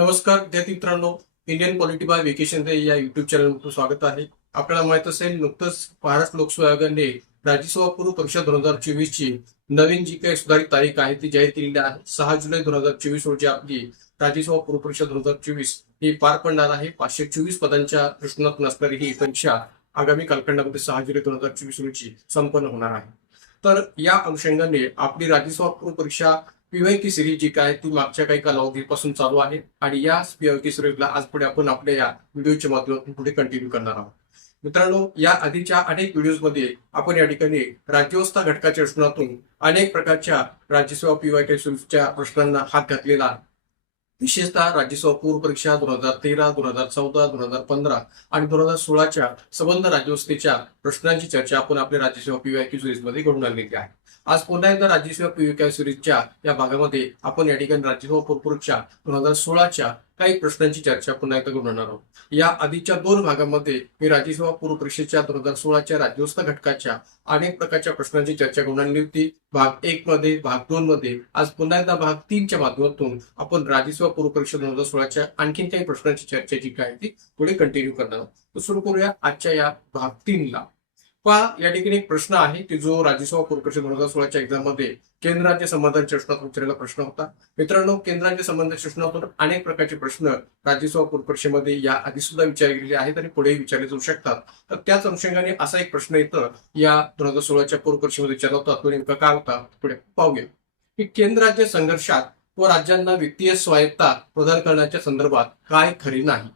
नमस्कार विद्यार्थी मित्रांनो, Indian polity bye vacation day या युट्यूब चॅनलवर स्वागत आहे. आपल्याला माहित असेल, नुकतंच महाराष्ट्र लोकसेवा आयोगाने राज्यसभा पूर्व परीक्षा 2024 ची नवीन जी काही सुधारित तारीख आहे ती जाहीर केलेली आहे. 6 जुलै 2024 रोजी आपली राज्यसभा पूर्व परीक्षा 2024 ही पार पडणार आहे. 524 पदांच्या प्रश्नातून असणारी ही परीक्षा आगामी कालखंडामध्ये 6 जुलै 2024 रोजी संपन्न होणार आहे. तर या अनुषंगाने आपली राज्यसभा पूर्व परीक्षा पीवायक्यू सिरीज जी काय ती मागच्या काही कालावधीपासून चालू आहे आणि या पीवायक्यू सिरीजला आज पुढे आपण आपल्या या व्हिडिओच्या माध्यमातून पुढे कंटिन्यू करणार आहोत. मित्रांनो, या आधीच्या अनेक व्हिडिओमध्ये आपण या ठिकाणी राज्यव्यवस्था घटकाच्या प्रश्नातून अनेक प्रकारच्या राज्यसेवा पीवायक्यू सिरीजच्या प्रश्नांना हात घातलेला आहे. विशेषतः राज्यसेवा पूर्व परीक्षा 2013, 2014, 2015 आणि 2016च्या संबंध राज्यव्यवस्थेच्या प्रश्नांची चर्चा आपण आपल्या राज्यसेवा पीवायक्यू सिरीजमध्ये घडून आणलेली आहे. आज पुन्हा एकदा राज्यसेवा पीवायक्यू सिरीजच्या या भागामध्ये आपण या ठिकाणी राज्यसेवा पूर्व परीक्षा 2016च्या काही प्रश्नांची चर्चा पुन्हा एकदा घडून आणणार आहोत. या आधीच्या 2 भागामध्ये मी राज्यसेवा पूर्व परीक्षेच्या 2016च्या राज्यव्यवस्था घटकाच्या अनेक प्रकारच्या प्रश्नांची चर्चा घडून आणली होती. भाग 1 मध्ये, भाग 2 मध्ये. आज पुन्हा एकदा भाग 3च्या माध्यमातून आपण राज्यसेवा पूर्व परीक्षा 2016च्या आणखीन काही प्रश्नांची चर्चा जी काय ती पुढे कंटिन्यू करणार आहोत. तर सुरू करूया आजच्या या भाग 3ला. पहा, या ठिकाणी एक प्रश्न आहे की जो राज्यसभा पूर्व परीक्षा 2016च्या एक्झाम मध्ये केंद्र राज्य संबंधांच्या प्रश्नात विचारलेला प्रश्न होता. मित्रांनो, केंद्र राज्य संबंधांच्या प्रश्नातून अनेक प्रकारचे प्रश्न राज्यसभा पूर्व परीक्षेमध्ये या आधी सुद्धा विचारले गेलेले आहेत आणि पुढेही विचारले जाऊ शकतात. तर त्याच अनुषंगाने असा एक प्रश्न इथं या 2016च्या पूर्व परीक्षेमध्ये विचारला होता. तो नेमका काय होता पुढे पाहूया. की केंद्र राज्य संघर्षात व राज्यांना वित्तीय स्वायत्तता प्रदान करण्याच्या संदर्भात काय खरे नाही.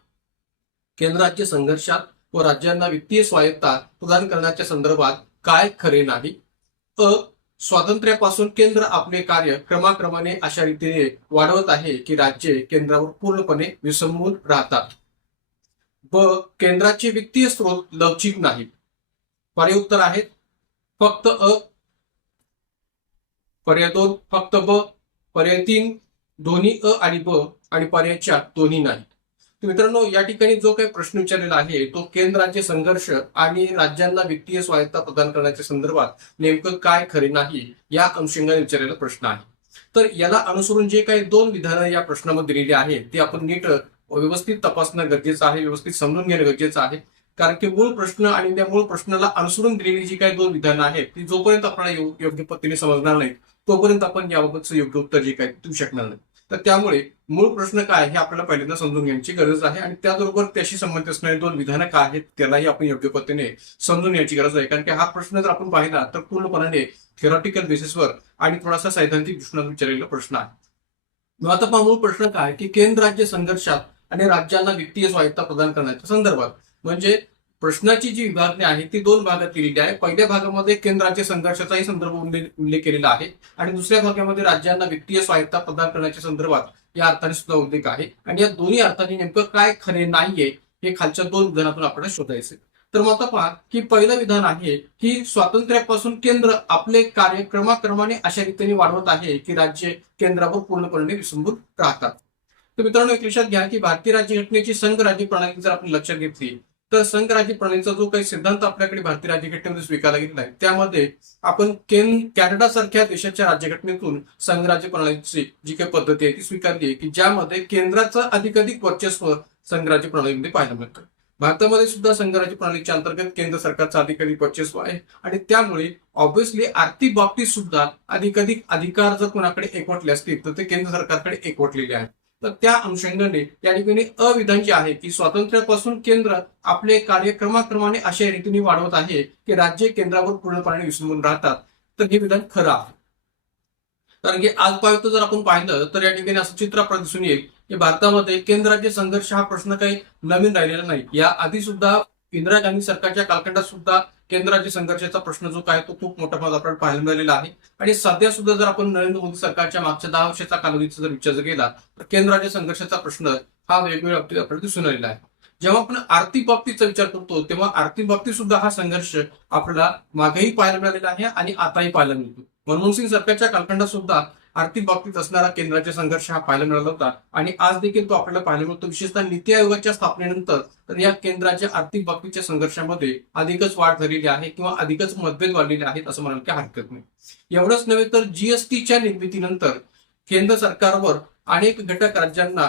केंद्र राज्य संघर्षात व राज्यांना वित्तीय स्वायत्तता प्रदान करण्याच्या संदर्भात काय खरे नाही. स्वातंत्र्यापासून केंद्र आपले कार्य क्रमाक्रमाने अशा रीतीने वाढवत आहे की राज्ये केंद्रावर पूर्णपणे विसंबून राहतात. केंद्राचे वित्तीय स्रोत लवचिक नाहीत. पर्याय उत्तर आहेत फक्त अ, पर्याय 2 फक्त ब, पर्याय 3 दोन्ही अ आणि ब आणि पर्याय 4 दोन्ही नाही. मित्रांनो, या ठिकाणी जो काही प्रश्न विचारलेला आहे तो केंद्र राज्य संघर्ष आणि राज्यांना वित्तीय स्वायत्तता प्रदान करण्याच्या संदर्भात नेमकं काय खरे नाही या अनुषंगाने विचारलेला प्रश्न आहे. तर याला अनुसरून जे काही 2 विधानं या प्रश्नामध्ये दिलेली आहेत ते आपण नीट व्यवस्थित तपासणं गरजेचं आहे, व्यवस्थित समजून घेणं गरजेचं आहे. कारण की मूळ प्रश्न आणि त्या मूळ प्रश्नाला अनुसरून दिलेली जी काही 2 विधानं आहेत ती जोपर्यंत आपल्याला योग्य पद्धतीने समजणार नाही तोपर्यंत आपण याबाबतचं योग्य उत्तर जे काही देऊ शकणार नाही. तर त्यामुळे मूळ प्रश्न काय हे आपल्याला पहिल्यांदा समजून घेण्याची गरज आहे आणि त्याचबरोबर त्याशी संबंधित असणारी 2 विधानं काय आहेत त्यालाही आपण योग्य पद्धतीने समजून घ्यायची गरज आहे. कारण की हा प्रश्न जर आपण पाहिला तर पूर्णपणे थिअरॉटिकल बेसिसवर आणि थोडासा सैद्धांतिक दृष्टीने विचारलेला प्रश्न आहे. मग आता पहा, मूळ प्रश्न काय की केंद्र राज्य संघर्षात आणि राज्यांना वित्तीय स्वायत्तता प्रदान करण्याच्या संदर्भात. म्हणजे प्रश्नाची जी विभागणी आहे ती 2 भागात केलेली आहे. पहिल्या भागामध्ये केंद्र राज्य संघर्षाचाही संदर्भ उल्लेख केलेला आहे आणि दुसऱ्या भागामध्ये राज्यांना वित्तीय स्वायत्तता प्रदान करण्याच्या संदर्भात या अर्थाने सुद्धा उल्लेख आहे. आणि या दोन्ही अर्थाने नेमकं काय खरे नाहीये हे खालच्या 2 विधानातून आपल्याला शोधायचे. तर मग आता पहा की पहिलं विधान आहे की स्वातंत्र्यापासून केंद्र आपले कार्य क्रमाक्रमाने अशा रीतीने वाढवत आहे की राज्य केंद्रावर पूर्णपणे विसंबून राहतात. तर मित्रांनो, एक लक्षात घ्या की भारतीय राज्यघटनेची संघ राज्य प्रणाली जर आपण लक्षात घेतली तर संघ राज्य प्रणालीचा जो काही सिद्धांत आपल्याकडे भारतीय राज्यघटनेमध्ये स्वीकारला गेलेला आहे त्यामध्ये आपण कॅनडा सारख्या देशाच्या राज्यघटनेतून संघ राज्य प्रणालीची जी काही पद्धती आहे ती स्वीकारली आहे की ज्यामध्ये केंद्राचं अधिकाधिक वर्चस्व संघ राज्य प्रणालीमध्ये पाहायला मिळतं. भारतामध्ये सुद्धा संघ राज्य प्रणालीच्या अंतर्गत केंद्र सरकारचं अधिकाधिक वर्चस्व आहे आणि त्यामुळे ऑब्व्हियसली आर्थिक बाबतीत सुद्धा अधिकाधिक अधिकार जर कोणाकडे एकवटले असतील तर ते केंद्र सरकारकडे एकवटलेले आहेत. तर त्या अनुषंगाने या ठिकाणी अविधान जे आहे की स्वातंत्र्यापासून केंद्र आपले कार्य क्रमाक्रमाने अशा रीतीने वाढवत आहे की राज्य केंद्रावर पूर्णपणे विसंबून राहतात. तर हे विधान खरं आहे. कारण की आजपर्यंत जर आपण पाहिलं तर या ठिकाणी असं चित्र आपल्याला दिसून येईल की भारतामध्ये केंद्र राज्य संघर्ष हा प्रश्न काही नवीन राहिलेला नाही. या आधी सुद्धा इंदिरा गांधी सरकारच्या कालखंडात सुद्धा केंद्र राज्य संघर्षाचा प्रश्न जो काय तो खूप मोठा प्रमाणात आपल्याला पाहायला मिळालेला आहे. आणि सध्या सुद्धा जर आपण नरेंद्र मोदी सरकारच्या मागच्या 10 वर्षाचा कालावधीचा जर विचार केला तर केंद्र राज्य संघर्षाचा प्रश्न हा वेगवेगळ्या बाबतीत आपल्याला दिसून आलेला आहे. जेव्हा आपण आर्थिक बाबतीचा विचार करतो तेव्हा आर्थिक बाबतीत सुद्धा हा संघर्ष आपल्याला मागेही पाहायला मिळालेला आहे आणि आताही पाहायला मिळतो. मनमोहन सिंग सरकारच्या कालखंडात सुद्धा आर्थिक बाबतीत असणारा केंद्राचे संघर्ष हा पाहायला मिळाला होता आणि आज देखील तो आपल्याला पाहायला मिळतो. विशेषतः नीती आयोगाच्या स्थापनेनंतर तर या केंद्राच्या आर्थिक बाबतीच्या संघर्षामध्ये अधिकच वाढ झालेली आहे किंवा अधिकच मतभेद वाढलेले आहेत असं म्हणायला काही हरकत नाही. एवढंच नव्हे तर जीएसटीच्या निर्मितीनंतर केंद्र सरकारवर अनेक घटक राज्यांना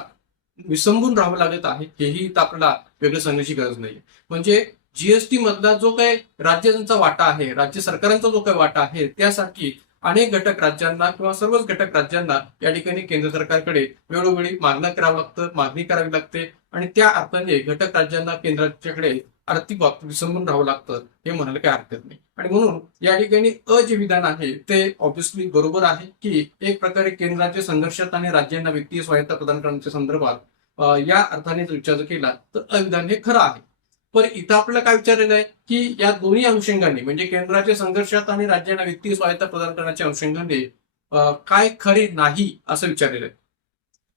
विसंबून राहावं लागत आहे, हेही इथं आपल्याला वेगळं सांगण्याची गरज नाही. म्हणजे जीएसटी मधला जो काही राज्यांचा वाटा आहे, राज्य सरकारांचा जो काही वाटा आहे, त्यासाठी अनेक घटक राज्यांना किंवा सर्वच घटक राज्यांना या ठिकाणी केंद्र सरकारकडे वेळोवेळी मागणी करावी लागते आणि त्या अर्थाने घटक राज्यांना केंद्राच्याकडे आर्थिक बाबतीत विसंबून राहावं लागतं, हे म्हणायला काही हरकत नाही. आणि म्हणून या ठिकाणी जे विधान आहे ते ऑब्व्हियसली बरोबर आहे की एक प्रकारे केंद्राच्या संघर्षात आणि राज्यांना वित्तीय स्वायत्ता प्रदान करण्याच्या संदर्भात या अर्थाने जर विचार केला तर अविधान हे खरं आहे. पण इथं आपल्याला काय विचारलेलं आहे की या दोन्ही अनुषंगाने म्हणजे केंद्राच्या संघर्षात आणि राज्यांना वित्तीय स्वायत्ता प्रदान करण्याच्या अनुषंगाने काय खरे नाही असं विचारलेलं आहे.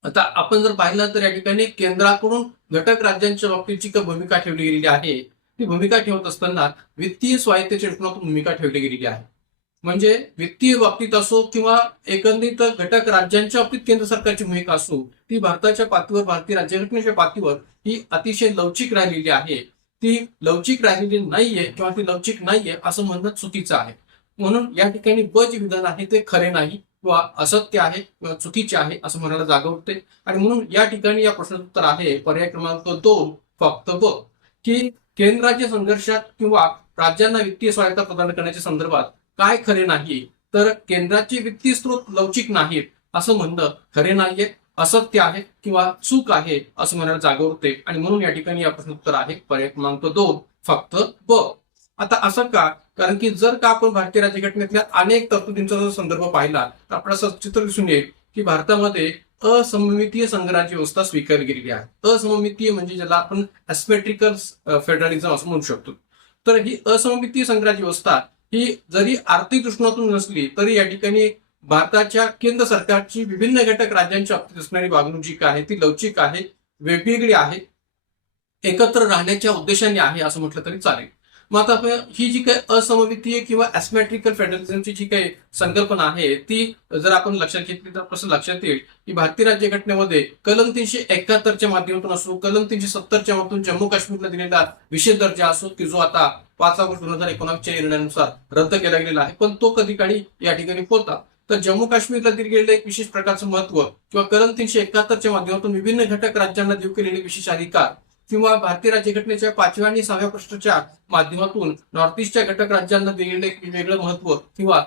आता आपण जर पाहिलं तर या ठिकाणी केंद्राकडून घटक राज्यांच्या बाबतीची भूमिका ठेवली गेलेली आहे, ती भूमिका ठेवत असताना वित्तीय स्वायत्तेच्या दृष्टिकोनातून भूमिका ठेवली गेलेली आहे. म्हणजे वित्तीय बाबतीत असो किंवा एकंदरीत घटक राज्यांच्या बाबतीत केंद्र सरकारची भूमिका असो, ती भारताच्या पातळीवर भारतीय राज्यघटनेच्या पातळीवर ही अतिशय लवचिक राहिलेली आहे. ती लवचिक राहिलेली नाहीये किंवा ती लवचिक नाहीये असं म्हणणं चुकीचं आहे. म्हणून या ठिकाणी जे विधान आहे ते खरे नाही किंवा असत्य आहे किंवा चुकीचे आहे असं म्हणायला जागा उठते. आणि म्हणून या ठिकाणी या प्रश्नाचं उत्तर आहे पर्याय क्रमांक 2 फक्त की केंद्राच्या संघर्षात किंवा राज्यांना वित्तीय स्वायत्ता प्रदान करण्याच्या संदर्भात काय खरे नाही, तर केंद्राचे वित्तीय स्रोत लवचिक नाहीत असं म्हणणं खरे नाहीये, असत्य आहे किंवा चूक आहे असं म्हणायला जागा उठते. आणि म्हणून या ठिकाणी या प्रश्न उत्तर आहे पर्याय क्रमांक 2 फक्त आता असं का? कारण की जर का आपण भारतीय राज्यघटनेतल्या अनेक तरतुदींचा जर संदर्भ पाहिला तर आपल्याला चित्र दिसून येईल की भारतामध्ये असममितीय संघराज्य व्यवस्था स्वीकारली गेलेली आहे. असममितीय म्हणजे ज्याला आपण ऍस्पेट्रिकल फेडरलिझम असं म्हणू शकतो. तर ही असममितीय संघराज्य व्यवस्था ही जरी आर्थिक दृष्टिकोनातून नसली तरी या ठिकाणी भारताच्या केंद्र सरकारची विभिन्न घटक राज्यांच्या बाबतीत असणारी वागणूक जी काय आहे ती लवचिक आहे, वेगवेगळी आहे, एकत्र राहण्याच्या उद्देशाने आहे असं म्हटलं तरी चालेल. मग आता ही जी काही असममितीय किंवा ऍस्मेट्रिकल फेडरलिझमची जी काही संकल्पना आहे ती जर आपण लक्षात घेतली तर कसं लक्षात येईल की भारतीय राज्यघटनेमध्ये कलम 371च्या माध्यमातून असो, कलम 370च्या माध्यमातून जम्मू काश्मीरला दिलेला विशेष दर्जा असो की जो आता 5 ऑगस्ट 2019च्या निर्णयानुसार रद्द केला गेलेला आहे, पण तो कधी काळी या ठिकाणी होता. तर जम्मू काश्मीरला दिले गेलेलं एक विशेष प्रकारचं महत्व किंवा कलम 371च्या माध्यमातून विभिन्न घटक राज्यांना देऊ केलेले विशेष अधिकार किंवा भारतीय राज्यघटनेच्या 5व्या आणि 6व्या प्रश्नाच्या माध्यमातून नॉर्थ ईस्टच्या घटक राज्यांना दिलेलं एक वेगळं महत्व किंवा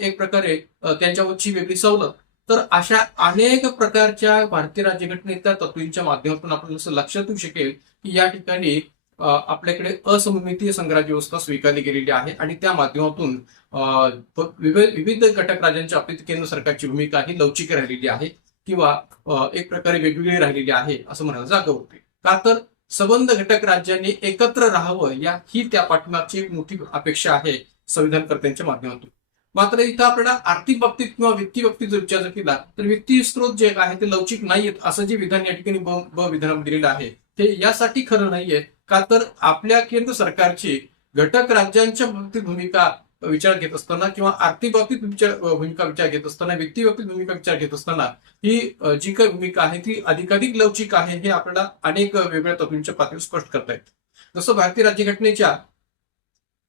एक प्रकारे त्यांच्यावरची वेगळी सवलत, तर अशा अनेक प्रकारच्या भारतीय राज्यघटनेच्या तरतुदींच्या माध्यमातून आपण असं लक्षात येऊ शकेल की या ठिकाणी आपल्याकडे असममितीय संघराज्य व्यवस्था स्वीकारली गेलेली आहे आणि त्या माध्यमातून विविध घटक राज्यांच्या बाबतीत केंद्र सरकारची भूमिका ही लवचिक राहिलेली आहे किंवा एक प्रकारे वेगवेगळी राहिलेली आहे असं म्हणायला जागा होते. का तर संबंध घटक राज्यांनी एकत्र राहावं ही त्या पाठीमागची एक मोठी अपेक्षा आहे संविधानकर्त्यांच्या माध्यमातून. मात्र इथं आपल्याला आर्थिक बाबतीत किंवा वित्तीय बाबतीत जर विचार केला तर वित्तीय स्रोत जे आहे ते लवचिक नाहीयेत असं जे विधान या ठिकाणी ब विधानामध्ये दिलेलं आहे ते यासाठी खरं नाहीये का तर आपल्या केंद्र सरकारची घटक राज्यांच्या बाबतीत भूमिका विचार घेत असताना किंवा आर्थिक बाबतीत भूमिका विचार घेत असताना, वित्तीय बाबतीत भूमिका विचार घेत असताना ही जी काही भूमिका आहे ती अधिकाधिक लवचिक आहे हे आपल्याला अनेक वेगवेगळ्या तरतुदींच्या पातळीवर स्पष्ट करता येतं. जसं भारतीय राज्यघटनेच्या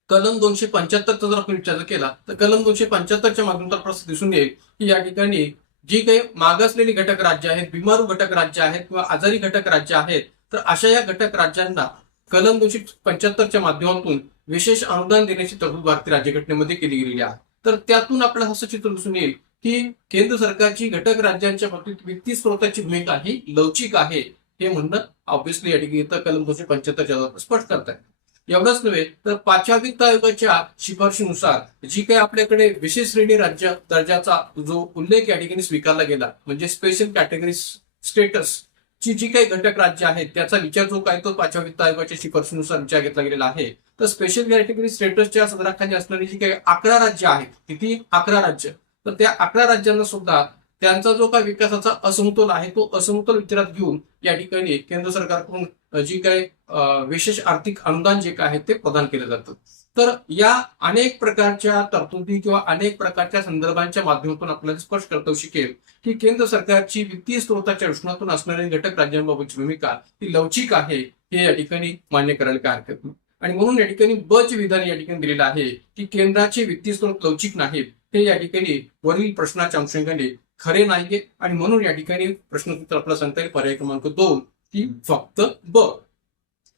कलम 275चा जर आपण विचार केला तर कलम 275च्या माध्यमातून आपल्याला दिसून येईल की या ठिकाणी जी काही मागासलेली घटक राज्य आहेत, बिमारू घटक राज्य आहेत किंवा आजारी घटक राज्य आहेत, तर अशा या घटक राज्यांना कलम 275च्या माध्यमातून विशेष अनुदान देण्याची तरतूद भारतीय राज्यघटनेमध्ये केली गेलेली आहे. तर त्यातून आपल्याला असं चित्र दिसून येईल की केंद्र सरकारची घटक राज्यांच्या बाबतीत वित्तीय स्रोताची भूमिका ही लवचिक आहे हे म्हणणं ऑब्व्हियसली या ठिकाणी कलम 275च्या स्पष्ट करताय. एवढंच नव्हे तर 5व्या वित्त आयोगाच्या शिफारशीनुसार जी काही आपल्याकडे विशेष श्रेणी राज्य दर्जाचा जो उल्लेख या ठिकाणी स्वीकारला गेला म्हणजे स्पेशल कॅटेगरी स्टेटस ची जी काही घटक राज्य आहेत त्याचा विचार जो काय तो 5व्या वित्त आयोगाच्या शिफारशीनुसार विचार घेतला गेलेला आहे. तर स्पेशल कॅटेगरी स्टेटसच्या सदराखाली असणारी जी काही 11 राज्य आहेत किती 11 राज्य, तर त्या 11 राज्यांना सुद्धा त्यांचा जो काही विकासाचा असमतोल आहे तो असमतोल विचारात घेऊन या ठिकाणी केंद्र सरकारकडून जी काही विशेष आर्थिक अनुदान जे काय आहे ते प्रदान केलं जातं. तर या अनेक प्रकारच्या तरतुदी किंवा अनेक प्रकारच्या संदर्भांच्या माध्यमातून आपल्याला स्पष्ट करता येऊ शकेल की केंद्र सरकारची वित्तीय स्रोताच्या दृष्टिकोनातून असणारी घटक राज्यांबाबतची भूमिका ही लवचिक आहे हे या ठिकाणी मान्य करायला काय हरकत नाही. आणि म्हणून या ठिकाणी चे विधान या ठिकाणी दिलेलं आहे की केंद्राचे वित्तीय स्रोत लवचिक नाहीत हे या ठिकाणी वरील प्रश्नाच्या अनुषंगाने खरे नाहीये आणि म्हणून या ठिकाणी प्रश्नोत्तर आपल्याला सांगता येईल पर्याय क्रमांक 2 की फक्त ब.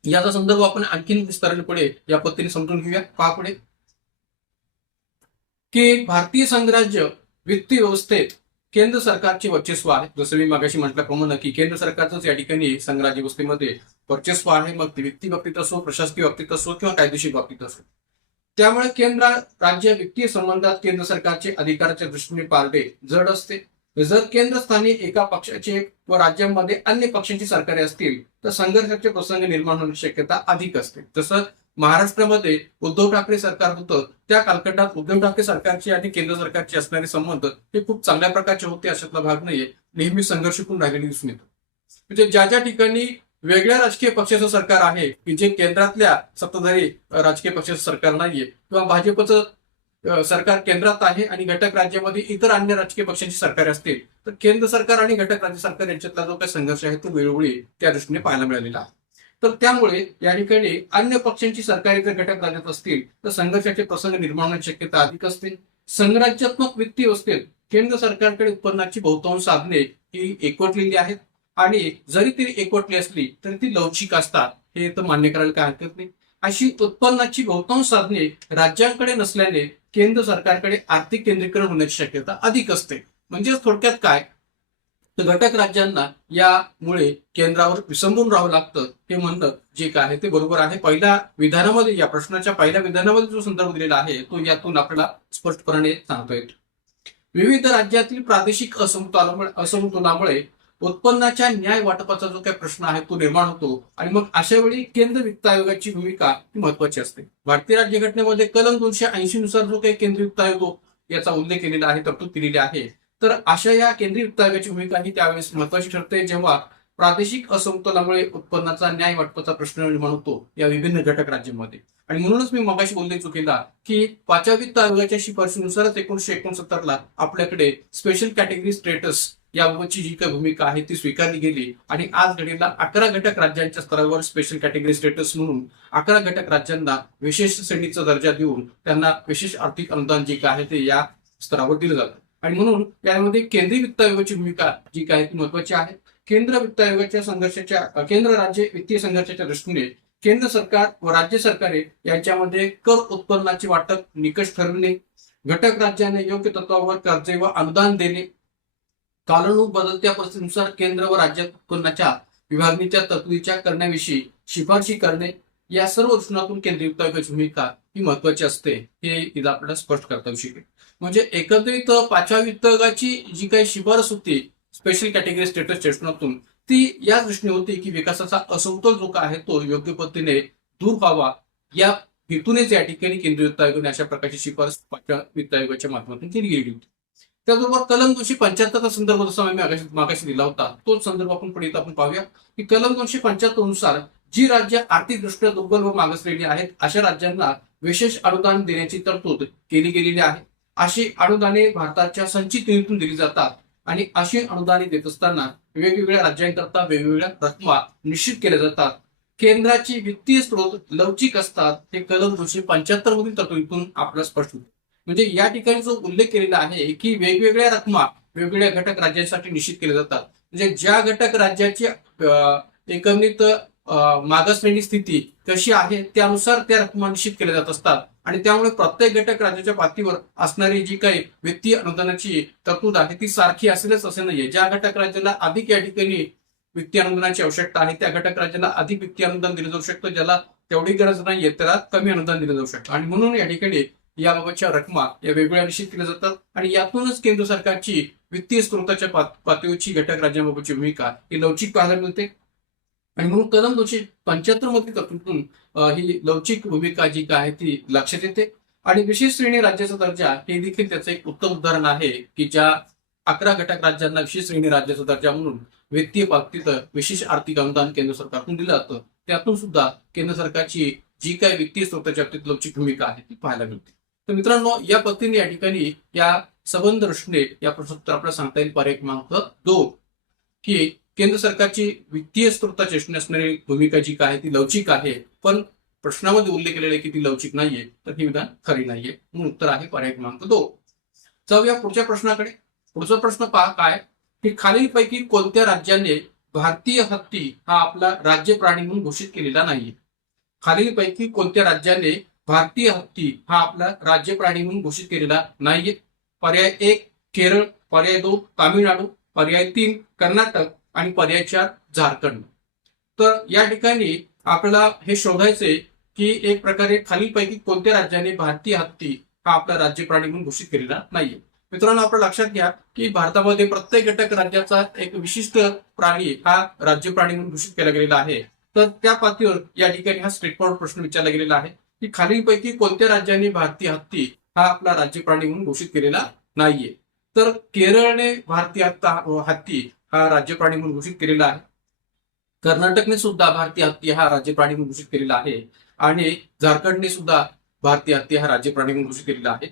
याचा संदर्भ आपण आणखीन विस्ताराने पुढे या पद्धतीने समजून घेऊया. पहा पुढे की भारतीय संघराज्य वित्तीय व्यवस्थेत केंद्र सरकारचे वर्चस्व आहे. जसं मी मागाशी म्हटल्याप्रमाणे की केंद्र सरकारचंच या ठिकाणी संघराज्य व्यवस्थेमध्ये वर्चस्व आहे, मग ते वित्तीय बाबतीत असो, प्रशासकीय बाबतीत असो किंवा कायदेशीर बाबतीत असो. त्यामुळे केंद्र राज्य वित्तीय संबंधात केंद्र सरकारचे अधिकाराच्या दृष्टीने पारडे जड असते. जर केंद्रस्थानी एका पक्षाचे व राज्यांमध्ये अन्य पक्षांची सरकारे असतील तर संघर्षाचे प्रसंग निर्माण होण्याची शक्यता अधिक असते. जसं महाराष्ट्रामध्ये उद्धव ठाकरे सरकार होतं त्या कालखंडात उद्धव ठाकरे सरकारची आणि केंद्र सरकारचे असणारे संबंध हे खूप चांगल्या प्रकारचे होते अशातला भाग नाहीये. नेहमी संघर्ष करून राहिलेले दिसून येतो. म्हणजे ज्या ज्या ठिकाणी वेगळ्या राजकीय पक्षाचं सरकार आहे की जे केंद्रातल्या सत्ताधारी राजकीय पक्षाचं सरकार नाहीये किंवा भाजपचं सरकार केंद्रात आहे आणि घटक राज्यामध्ये इतर अन्य राजकीय पक्षांची सरकार असतील तर केंद्र सरकार आणि घटक राज्य सरकार यांच्यातला जो काही संघर्ष आहे तो वेळोवेळी त्या दृष्टीने पाहायला मिळालेला आहे. तर त्यामुळे या ठिकाणी अन्य पक्षांची सरकारी जर घटक राज्यात असतील तर संघर्षाचे प्रसंग निर्माण होण्याची शक्यता अधिक असते. संघराज्यात्मक वित्तीय व्यवस्थेत केंद्र सरकारकडे उत्पन्नाची बहुतांश साधने ही एकवटलेली आहेत आणि जरी ती एकवटली असली तरी ती लवचिक असतात, हे तर मान्य करायला काय हरकत नाही. अशी उत्पन्नाची बहुतांश साधने राज्यांकडे नसल्याने केंद्र सरकारकडे आर्थिक केंद्रीकरण होण्याची शक्यता अधिक असते. म्हणजे थोडक्यात काय तर घटक राज्यांना यामुळे केंद्रावर विसंबून राहावं लागतं हे म्हणणं जे काय आहे ते बरोबर आहे. पहिल्या विधानामध्ये या प्रश्नाच्या पहिल्या विधानामध्ये जो संदर्भ दिलेला आहे तो यातून आपल्याला स्पष्टपणे सांगता येतो. विविध राज्यातील प्रादेशिक असमतोलामुळे उत्पन्नाच्या न्याय वाटपाचा जो काही प्रश्न आहे तो निर्माण होतो आणि मग अशा वेळी केंद्र वित्त आयोगाची भूमिका ही महत्वाची असते. भारतीय राज्यघटनेमध्ये कलम 280 नुसार जो काही केंद्रीय वित्त आयोग याचा उल्लेख केलेला आहे, तरतूद केलेली आहे. तर अशा या केंद्रीय वित्त आयोगाची भूमिका ही त्यावेळेस महत्वाची ठरते जेव्हा प्रादेशिक असमतोलामुळे उत्पन्नाचा न्याय वाटपाचा प्रश्न निर्माण होतो या विभिन्न घटक राज्यांमध्ये. आणि म्हणूनच मी मगाशी उल्लेख केला की 5व्या वित्त आयोगाच्या शिफारशीनुसारच 1969 आपल्याकडे स्पेशल कॅटेगरी स्टेटस याबाबतची जी काही भूमिका आहे ती स्वीकारली गेली आणि आज घडीला 11 घटक राज्यांच्या स्तरावर स्पेशल कॅटेगरी स्टेटस म्हणून 11 घटक राज्यांना विशेष श्रेणीचा दर्जा देऊन त्यांना विशेष आर्थिक अनुदान जे काय आहे ते या स्तरावर दिलं जातं. आणि म्हणून यामध्ये केंद्रीय वित्त आयोगाची भूमिका जी काय ती महत्वाची आहे. केंद्र वित्त आयोगाच्या केंद्र राज्य वित्तीय संघर्षाच्या दृष्टीने केंद्र सरकार व राज्य सरकारे यांच्यामध्ये कर उत्पन्नाचे वाटप निकष ठरविणे, घटक राज्याने योग्य तत्वावर कर्जे व अनुदान देणे, कालानुरूप बदलत्या परिस्थितीनुसार केंद्र व राज्यात उत्पन्नाच्या विभागणीच्या तरतुदीच्या करण्याविषयी शिफारशी करणे, या सर्व दृष्टीतून केंद्रीय वित्त आयोगाची भूमिका ही महत्वाची असते हे इथं आपल्याला स्पष्ट करता येऊ शकेल. म्हणजे एकत्रित 5व्या वित्त आयोगाची जी काही शिफारस होती स्पेशल कॅटेगरी स्टेटस चेष्टनातून ती या दृष्टीने होती की विकासाचा असमतोल जो काय आहे तो योग्य पद्धतीने दूर व्हावा या हेतूनेच या ठिकाणी केंद्रीय वित्त आयोगाने अशा प्रकारची शिफारस 5व्या वित्त आयोगाच्या माध्यमातून केली गेली होती. त्याचबरोबर कलम 275 संदर्भ जसा मी मागाशी दिला होता तोच संदर्भ आपण पुढे आपण पाहूया की कलम 275 नुसार जी राज्य आर्थिकदृष्ट्या दुर्बल व मागासलेली आहेत अशा राज्यांना विशेष अनुदान देण्याची तरतूद केली गेलेली आहे. अशी अनुदाने भारताच्या संचित निधीतून दिली जातात आणि अशी अनुदाने देत असताना वेगवेगळ्या राज्यांकरता वेगवेगळ्या रकमा निश्चित केल्या जातात. केंद्राची वित्तीय स्रोत लवचिक असतात हे कलम 275 मधील तरतुदीतून आपल्याला स्पष्ट होते. म्हणजे या ठिकाणी जो उल्लेख केलेला आहे की वेगवेगळ्या रकमा वेगवेगळ्या घटक राज्यांसाठी निश्चित केल्या जातात. म्हणजे ज्या घटक राज्याची एकंदरीत मागासलेली स्थिती कशी आहे त्यानुसार त्या रकमा निश्चित केल्या जात असतात आणि त्यामुळे प्रत्येक घटक राज्याच्या पातळीवर असणारी जी काही वित्तीय अनुदानाची तरतूद आहे ती सारखी असेलच असे नाहीये. ज्या घटक राज्याला अधिक या ठिकाणी वित्तीय अनुदानाची आवश्यकता आहे त्या घटक राज्याला अधिक वित्तीय अनुदान दिलं जाऊ शकतं, ज्याला तेवढी गरज नाहीये त्याला कमी अनुदान दिलं जाऊ शकतं. आणि म्हणून या ठिकाणी याबाबतच्या रकमा या वेगवेगळ्या निश्चित केल्या जातात आणि यातूनच केंद्र सरकारची वित्तीय स्रोताच्या पातळीवरची घटक राज्यांबाबतची भूमिका ही लवचिक पाहायला मिळते. आणि म्हणून कलम 275 मधील तरतुदीतून ही लवचिक भूमिका जी काय आहे ती लक्षात येते. आणि विशेष श्रेणी राज्याचा दर्जा हे देखील त्याचं एक उत्तम उदाहरण आहे की ज्या 11 घटक राज्यांना विशेष श्रेणी राज्याचा दर्जा म्हणून वित्तीय बाबतीत विशेष आर्थिक अनुदान केंद्र सरकारकडून दिलं जातं. त्यातून सुद्धा केंद्र सरकारची जी काही वित्तीय स्रोताच्या बाबतीत लवचिक भूमिका आहे ती पाहायला मिळते. तर मित्रांनो या पद्धतीने या ठिकाणी या संबंध दृष्टीने या प्रश्नोत्तर आपल्याला सांगता येईल पर्याय क्रमांक 2 की केंद्र सरकारची वित्तीय स्रोताच्या दृष्टीने असणारी भूमिका जी काय ती लवचिक आहे, पण प्रश्नामध्ये उल्लेख केलेला आहे की ती लवचिक नाहीये तर हे विधान खरी नाहीये. म्हणून उत्तर आहे पर्याय क्रमांक 2. जाऊया पुढच्या प्रश्नाकडे. पुढचा प्रश्न पहा काय, की खालीलपैकी कोणत्या राज्याने भारतीय हत्ती हा आपला राज्य प्राणी म्हणून घोषित केलेला नाहीये? खालीलपैकी कोणत्या राज्याने भारतीय हत्ती हा आपला राज्य प्राणी म्हणून घोषित केलेला नाहीये? पर्याय 1 केरळ, पर्याय 2 तामिळनाडू, पर्याय 3 कर्नाटक आणि पर्याय 4 झारखंड. तर या ठिकाणी आपल्याला हे शोधायचंय की एक प्रकारे खालीलपैकी कोणत्या राज्याने भारतीय हत्ती हा आपला राज्य प्राणी म्हणून घोषित केलेला नाहीये. मित्रांनो, आपण लक्षात घ्या की भारतामध्ये प्रत्येक घटक राज्याचा एक विशिष्ट प्राणी हा राज्य प्राणी म्हणून घोषित केला गेलेला आहे. तर त्या पातळीवर या ठिकाणी हा स्ट्रेट फॉरवर्ड प्रश्न विचारला गेलेला आहे की खालीलपैकी कोणत्या राज्याने भारतीय हत्ती हा आपला राज्य प्राणी म्हणून घोषित केलेला नाहीये? तर केरळने भारतीय हत्ती हा राज्य प्राणी म्हणून घोषित केलेला आहे. कर्नाटकने सुद्धा भारतीय हत्ती हा राज्य प्राणी म्हणून घोषित केलेला आहे आणि झारखंडने सुद्धा भारतीय हत्ती हा राज्य प्राणी म्हणून घोषित केलेला आहे.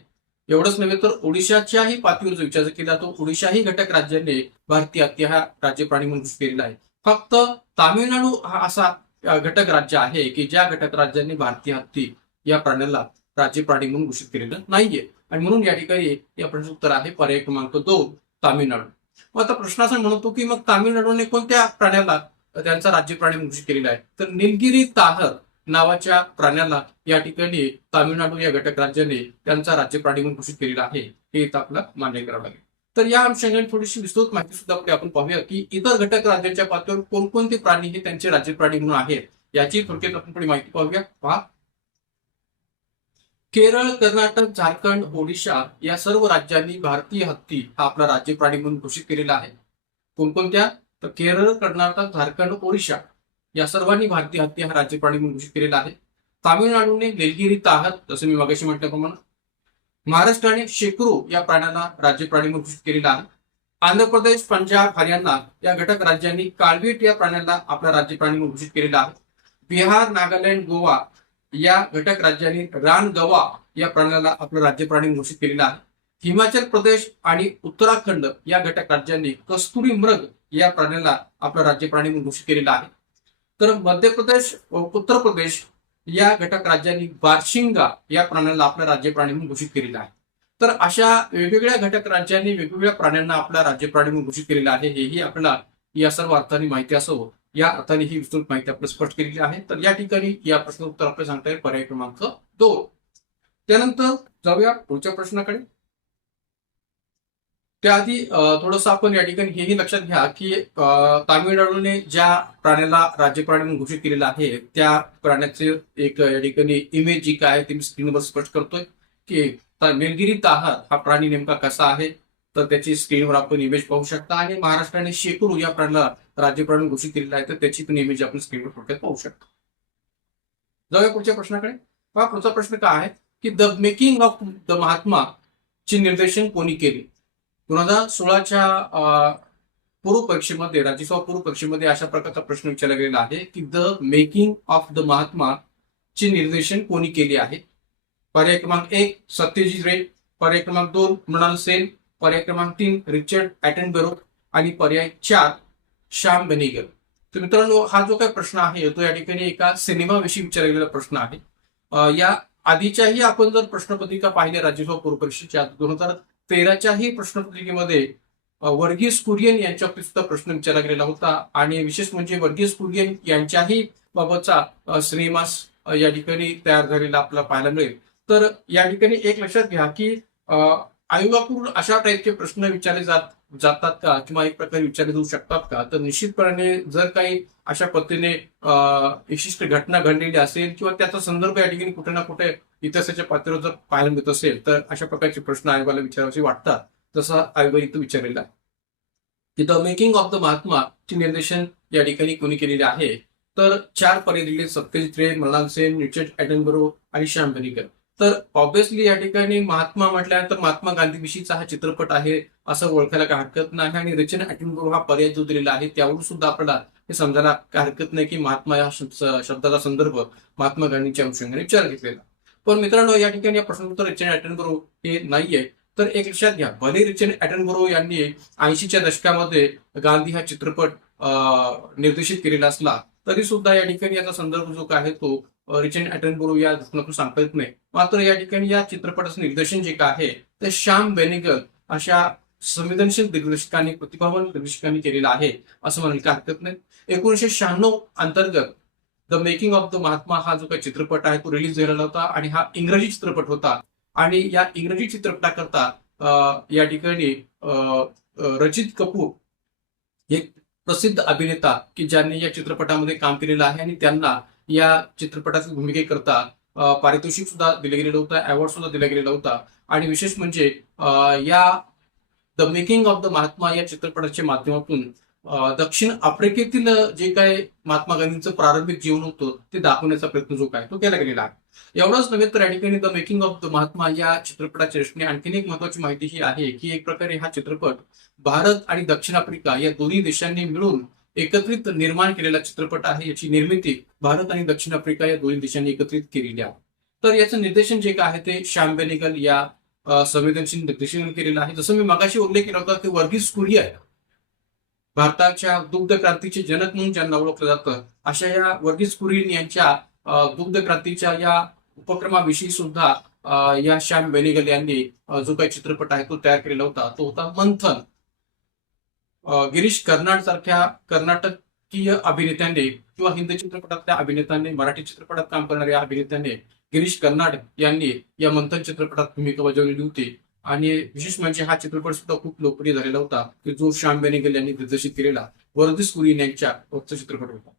एवढंच नव्हे तर ओडिशाच्याही पातळीवर जो विचार केला तो ओडिशाही घटक राज्याने भारतीय हत्ती हा राज्य प्राणी म्हणून घोषित केलेला आहे. फक्त तामिळनाडू हा असा घटक राज्य आहे की ज्या घटक राज्याने भारतीय हत्ती या प्राण्याला राज्य प्राणी म्हणून घोषित केलेलं नाहीये आणि म्हणून या ठिकाणी या प्रश्नाचं उत्तर आहे पर्याय क्रमांक 2 तामिळनाडू. मग आता प्रश्न असा म्हणतो की मग तामिळनाडूने कोणत्या प्राण्याला त्यांचा राज्य प्राणी घोषित केलेला आहे? तर निलगिरी ताहर नावाच्या प्राण्याला या ठिकाणी तामिळनाडू या घटक राज्याने त्यांचा राज्य प्राणी म्हणून घोषित केलेला आहे. हे इथं आपलं मान्य करावं लागेल. तर या अनुषंगाने थोडीशी विस्तृत माहिती सुद्धा पुढे आपण पाहूया की इतर घटक राज्यांच्या पातळीवर कोणकोणते प्राणी हे त्यांचे राज्य प्राणी म्हणून आहेत याची थोडक्यात आपण पुढे माहिती पाहूया. पहा, केरळ, कर्नाटक, झारखंड, ओडिशा या सर्व राज्यांनी भारतीय हत्ती हा आपला राज्य प्राणी म्हणून घोषित केलेला आहे. कोणकोणत्या? तर केरळ, कर्नाटक, झारखंड, ओडिशा या सर्वांनी भारतीय हत्ती हा राज्य प्राणी म्हणून घोषित केलेला आहे. तामिळनाडूने निलगिरी ताहर, जसं मी मगाशी म्हटल्याप्रमाणे. महाराष्ट्राने शेकरू या प्राण्याला राज्य प्राणी म्हणून घोषित केलेला आहे. आंध्र प्रदेश, पंजाब, हरियाणा या घटक राज्यांनी काळवीट या प्राण्याला आपला राज्य प्राणी म्हणून घोषित केलेला आहे. बिहार, नागालँड, गोवा या घटक राज्यांनी रानगवा या प्राण्याला आपलं राज्य प्राणी घोषित केलेला आहे. हिमाचल प्रदेश आणि उत्तराखंड या घटक राज्यांनी कस्तुरी मृग या प्राण्याला आपलं राज्य प्राणी म्हणून घोषित केलेला आहे. तर मध्य प्रदेश, उत्तर प्रदेश या घटक राज्यांनी बारशिंगा या प्राण्याला आपलं राज्य प्राणी म्हणून घोषित केलेला आहे. तर अशा वेगवेगळ्या घटक राज्यांनी वेगवेगळ्या प्राण्यांना आपला राज्य प्राणी म्हणून घोषित केलेला आहे. हेही आपल्याला या सर्व अर्थाने माहिती असावं या अर्थाने ही विस्तृत माहिती आपल्याला स्पष्ट केलेली आहे. तर या ठिकाणी या प्रश्नाचं उत्तर आपल्याला सांगता येईल पर्याय क्रमांक 2. त्यानंतर जाऊया पुढच्या प्रश्नाकडे. त्याआधी थोडंसं आपण या ठिकाणी हेही लक्षात घ्या की तामिळनाडूने ज्या प्राण्याला राज्य प्राणी म्हणून घोषित केलेलं आहे त्या प्राण्याचे एक या ठिकाणी इमेज जी काय आहे ती मी स्क्रीनवर स्पष्ट करतोय की निलगिरी ताहर हा प्राणी नेमका कसा आहे. तर त्याची स्क्रीनवर आपण इमेज पाहू शकता आणि महाराष्ट्राने शेकरू या प्राण्याला राज्य प्राणी घोषित केलेला आहे तर त्याची पण इमेज आपण स्क्रीनवर थोडक्यात पाहू शकतो. जाऊया पुढच्या प्रश्नाकडे. हा पुढचा प्रश्न काय आहे की the making of the Mahatma चे निर्देशन कोणी केले? 2016च्या पूर्व परीक्षेमध्ये, राज्यसभा पूर्व परीक्षेमध्ये अशा प्रकारचा प्रश्न विचारला गेलेला आहे की the making of the Mahatma चे निर्देशन कोणी केले आहे? पर्याय क्रमांक 1 सत्यजित रे, पर्याय क्रमांक 2 मृणाल सेन, पर्याय क्रमांक 3 रिचर्ड ॲटनबरो आणि पर्याय 4 श्याम बेनेगल. तर मित्रांनो, हा जो काही प्रश्न आहे तो या ठिकाणी एका सिनेमाविषयी विचारला गेलेला प्रश्न आहे. या आधीच्याही आपण जर प्रश्नपत्रिका पाहिल्या राज्यसभा पूर्व परीक्षेच्या 2013च्याही प्रश्नपत्रिकेमध्ये वर्गीस कुरियन यांच्या सुद्धा प्रश्न विचारला गेलेला होता आणि विशेष म्हणजे वर्गीस कुरियन यांच्याही बाबतचा सिनेमा या ठिकाणी तयार झालेला आपल्याला पाहायला मिळेल. तर या ठिकाणी एक लक्षात घ्या की आयोगाकडून अशा टाईपचे प्रश्न विचारले जातात का किंवा एक प्रकारे विचारले जाऊ शकतात का? तर निश्चितपणे जर काही अशा पद्धतीने विशिष्ट घटना घडलेली असेल किंवा त्याचा संदर्भ या ठिकाणी कुठे ना कुठे इतिहासाच्या पातळीवर जर पाहायला मिळत असेल तर अशा प्रकारचे प्रश्न आयोगाला विचारायचे वाटतात. तसा आयोगाने इथं विचारलेला आहे की the making of the Mahatma चे निर्देशन या ठिकाणी कोणी केलेले आहे? तर 4 पर्याय दिले, सत्यजित रे, मृणाल सेन, रिचर्ड ॲटनबरो आणि श्याम बेनेगल. तर ऑब्व्हियसली या ठिकाणी महात्मा म्हटल्यानंतर महात्मा गांधी विषयीचा हा चित्रपट आहे असं ओळखायला काही हरकत नाही आणि रिचर्ड ॲटनबरो हा पर्याय जो दिलेला आहे त्यावरून सुद्धा आपल्याला हे समजायला काही हरकत नाही की महात्मा या शब्दाचा संदर्भ महात्मा गांधीच्या अनुषंगाने विचार घेतलेला. पण मित्रांनो, या ठिकाणी या प्रश्नाचं रिचर्ड ॲटनबरो हे नाहीये. तर एक लक्षात घ्या, भले रिचर्ड ॲटनबरो यांनी 80च्या दशकामध्ये गांधी हा चित्रपट निर्देशित केलेला असला तरी सुद्धा या ठिकाणी याचा संदर्भ जो काय आहे तो रिचर्ड ॲटनबरो या दृष्टिकोनातून सांगता येत नाही. मात्र या ठिकाणी या चित्रपटाचं निर्देशन जे काय आहे ते श्याम बेनेगल अशा संवेदनशील दिग्दर्शकांनी, प्रतिभावान दिग्दर्शकांनी केलेला आहे असं म्हणायला हरकत नाही. 1996 अंतर्गत the making of the Mahatma हा जो काही चित्रपट आहे तो रिलीज झालेला होता आणि हा इंग्रजी चित्रपट होता. आणि या इंग्रजी चित्रपटाकरता या ठिकाणी रचित कपूर एक प्रसिद्ध अभिनेता की ज्यांनी या चित्रपटामध्ये काम केलेलं आहे आणि त्यांना या चित्रपटातील भूमिकेकरता पारितोषिक सुद्धा दिलं गेलेलं होतं, अवॉर्ड सुद्धा दिला गेलेला होता. आणि विशेष म्हणजे या the making of the Mahatma या चित्रपटाच्या माध्यमातून दक्षिण आफ्रिकेतील जे काय महात्मा गांधींचं प्रारंभिक जीवन होतं ते दाखवण्याचा प्रयत्न जो काय तो केला गेलेला आहे. एवढंच नव्हे तर या ठिकाणी the making of the Mahatma या चित्रपटाच्या दृष्टीने आणखीन एक महत्वाची माहिती ही आहे की एक प्रकारे हा चित्रपट भारत आणि दक्षिण आफ्रिका या दोन्ही देशांनी मिळून एकत्रित निर्माण केलेला चित्रपट आहे. याची निर्मिती भारत आणि दक्षिण आफ्रिका या दोन्ही देशांनी एकत्रित केलेली आहे. तर याचं निर्देशन जे काय आहे ते श्याम बेनेगल या संवेदनशील दिग्दर्शकांनी केलेलं आहे. जसं मी मगाशी उल्लेख केला होता की वर्गीस कुरियन भारताच्या दुग्ध क्रांतीचे जनक म्हणून ज्यांना ओळखलं जातं अशा या वर्गीस कुरियन यांच्या दुग्ध क्रांतीच्या या उपक्रमाविषयी सुद्धा या श्याम बेनेगल यांनी जो काही चित्रपट आहे तो तयार केलेला होता. तो होता मंथन. गिरीश कर्नाड सारख्या कर्नाटकीय अभिनेत्यांनी किंवा हिंदी चित्रपटातल्या अभिनेत्यांनी, मराठी चित्रपटात काम करणाऱ्या अभिनेत्यांनी गिरीश कर्नाड यांनी या मंथन चित्रपटात भूमिका बजावलेली होती. आणि विशेष म्हणजे हा चित्रपट सुद्धा खूप लोकप्रिय झालेला होता की जो श्याम बेनेगल यांनी दिग्दर्शित केलेला वर्गीस कुरियन यांच्या वक्तचा चित्रपट होता.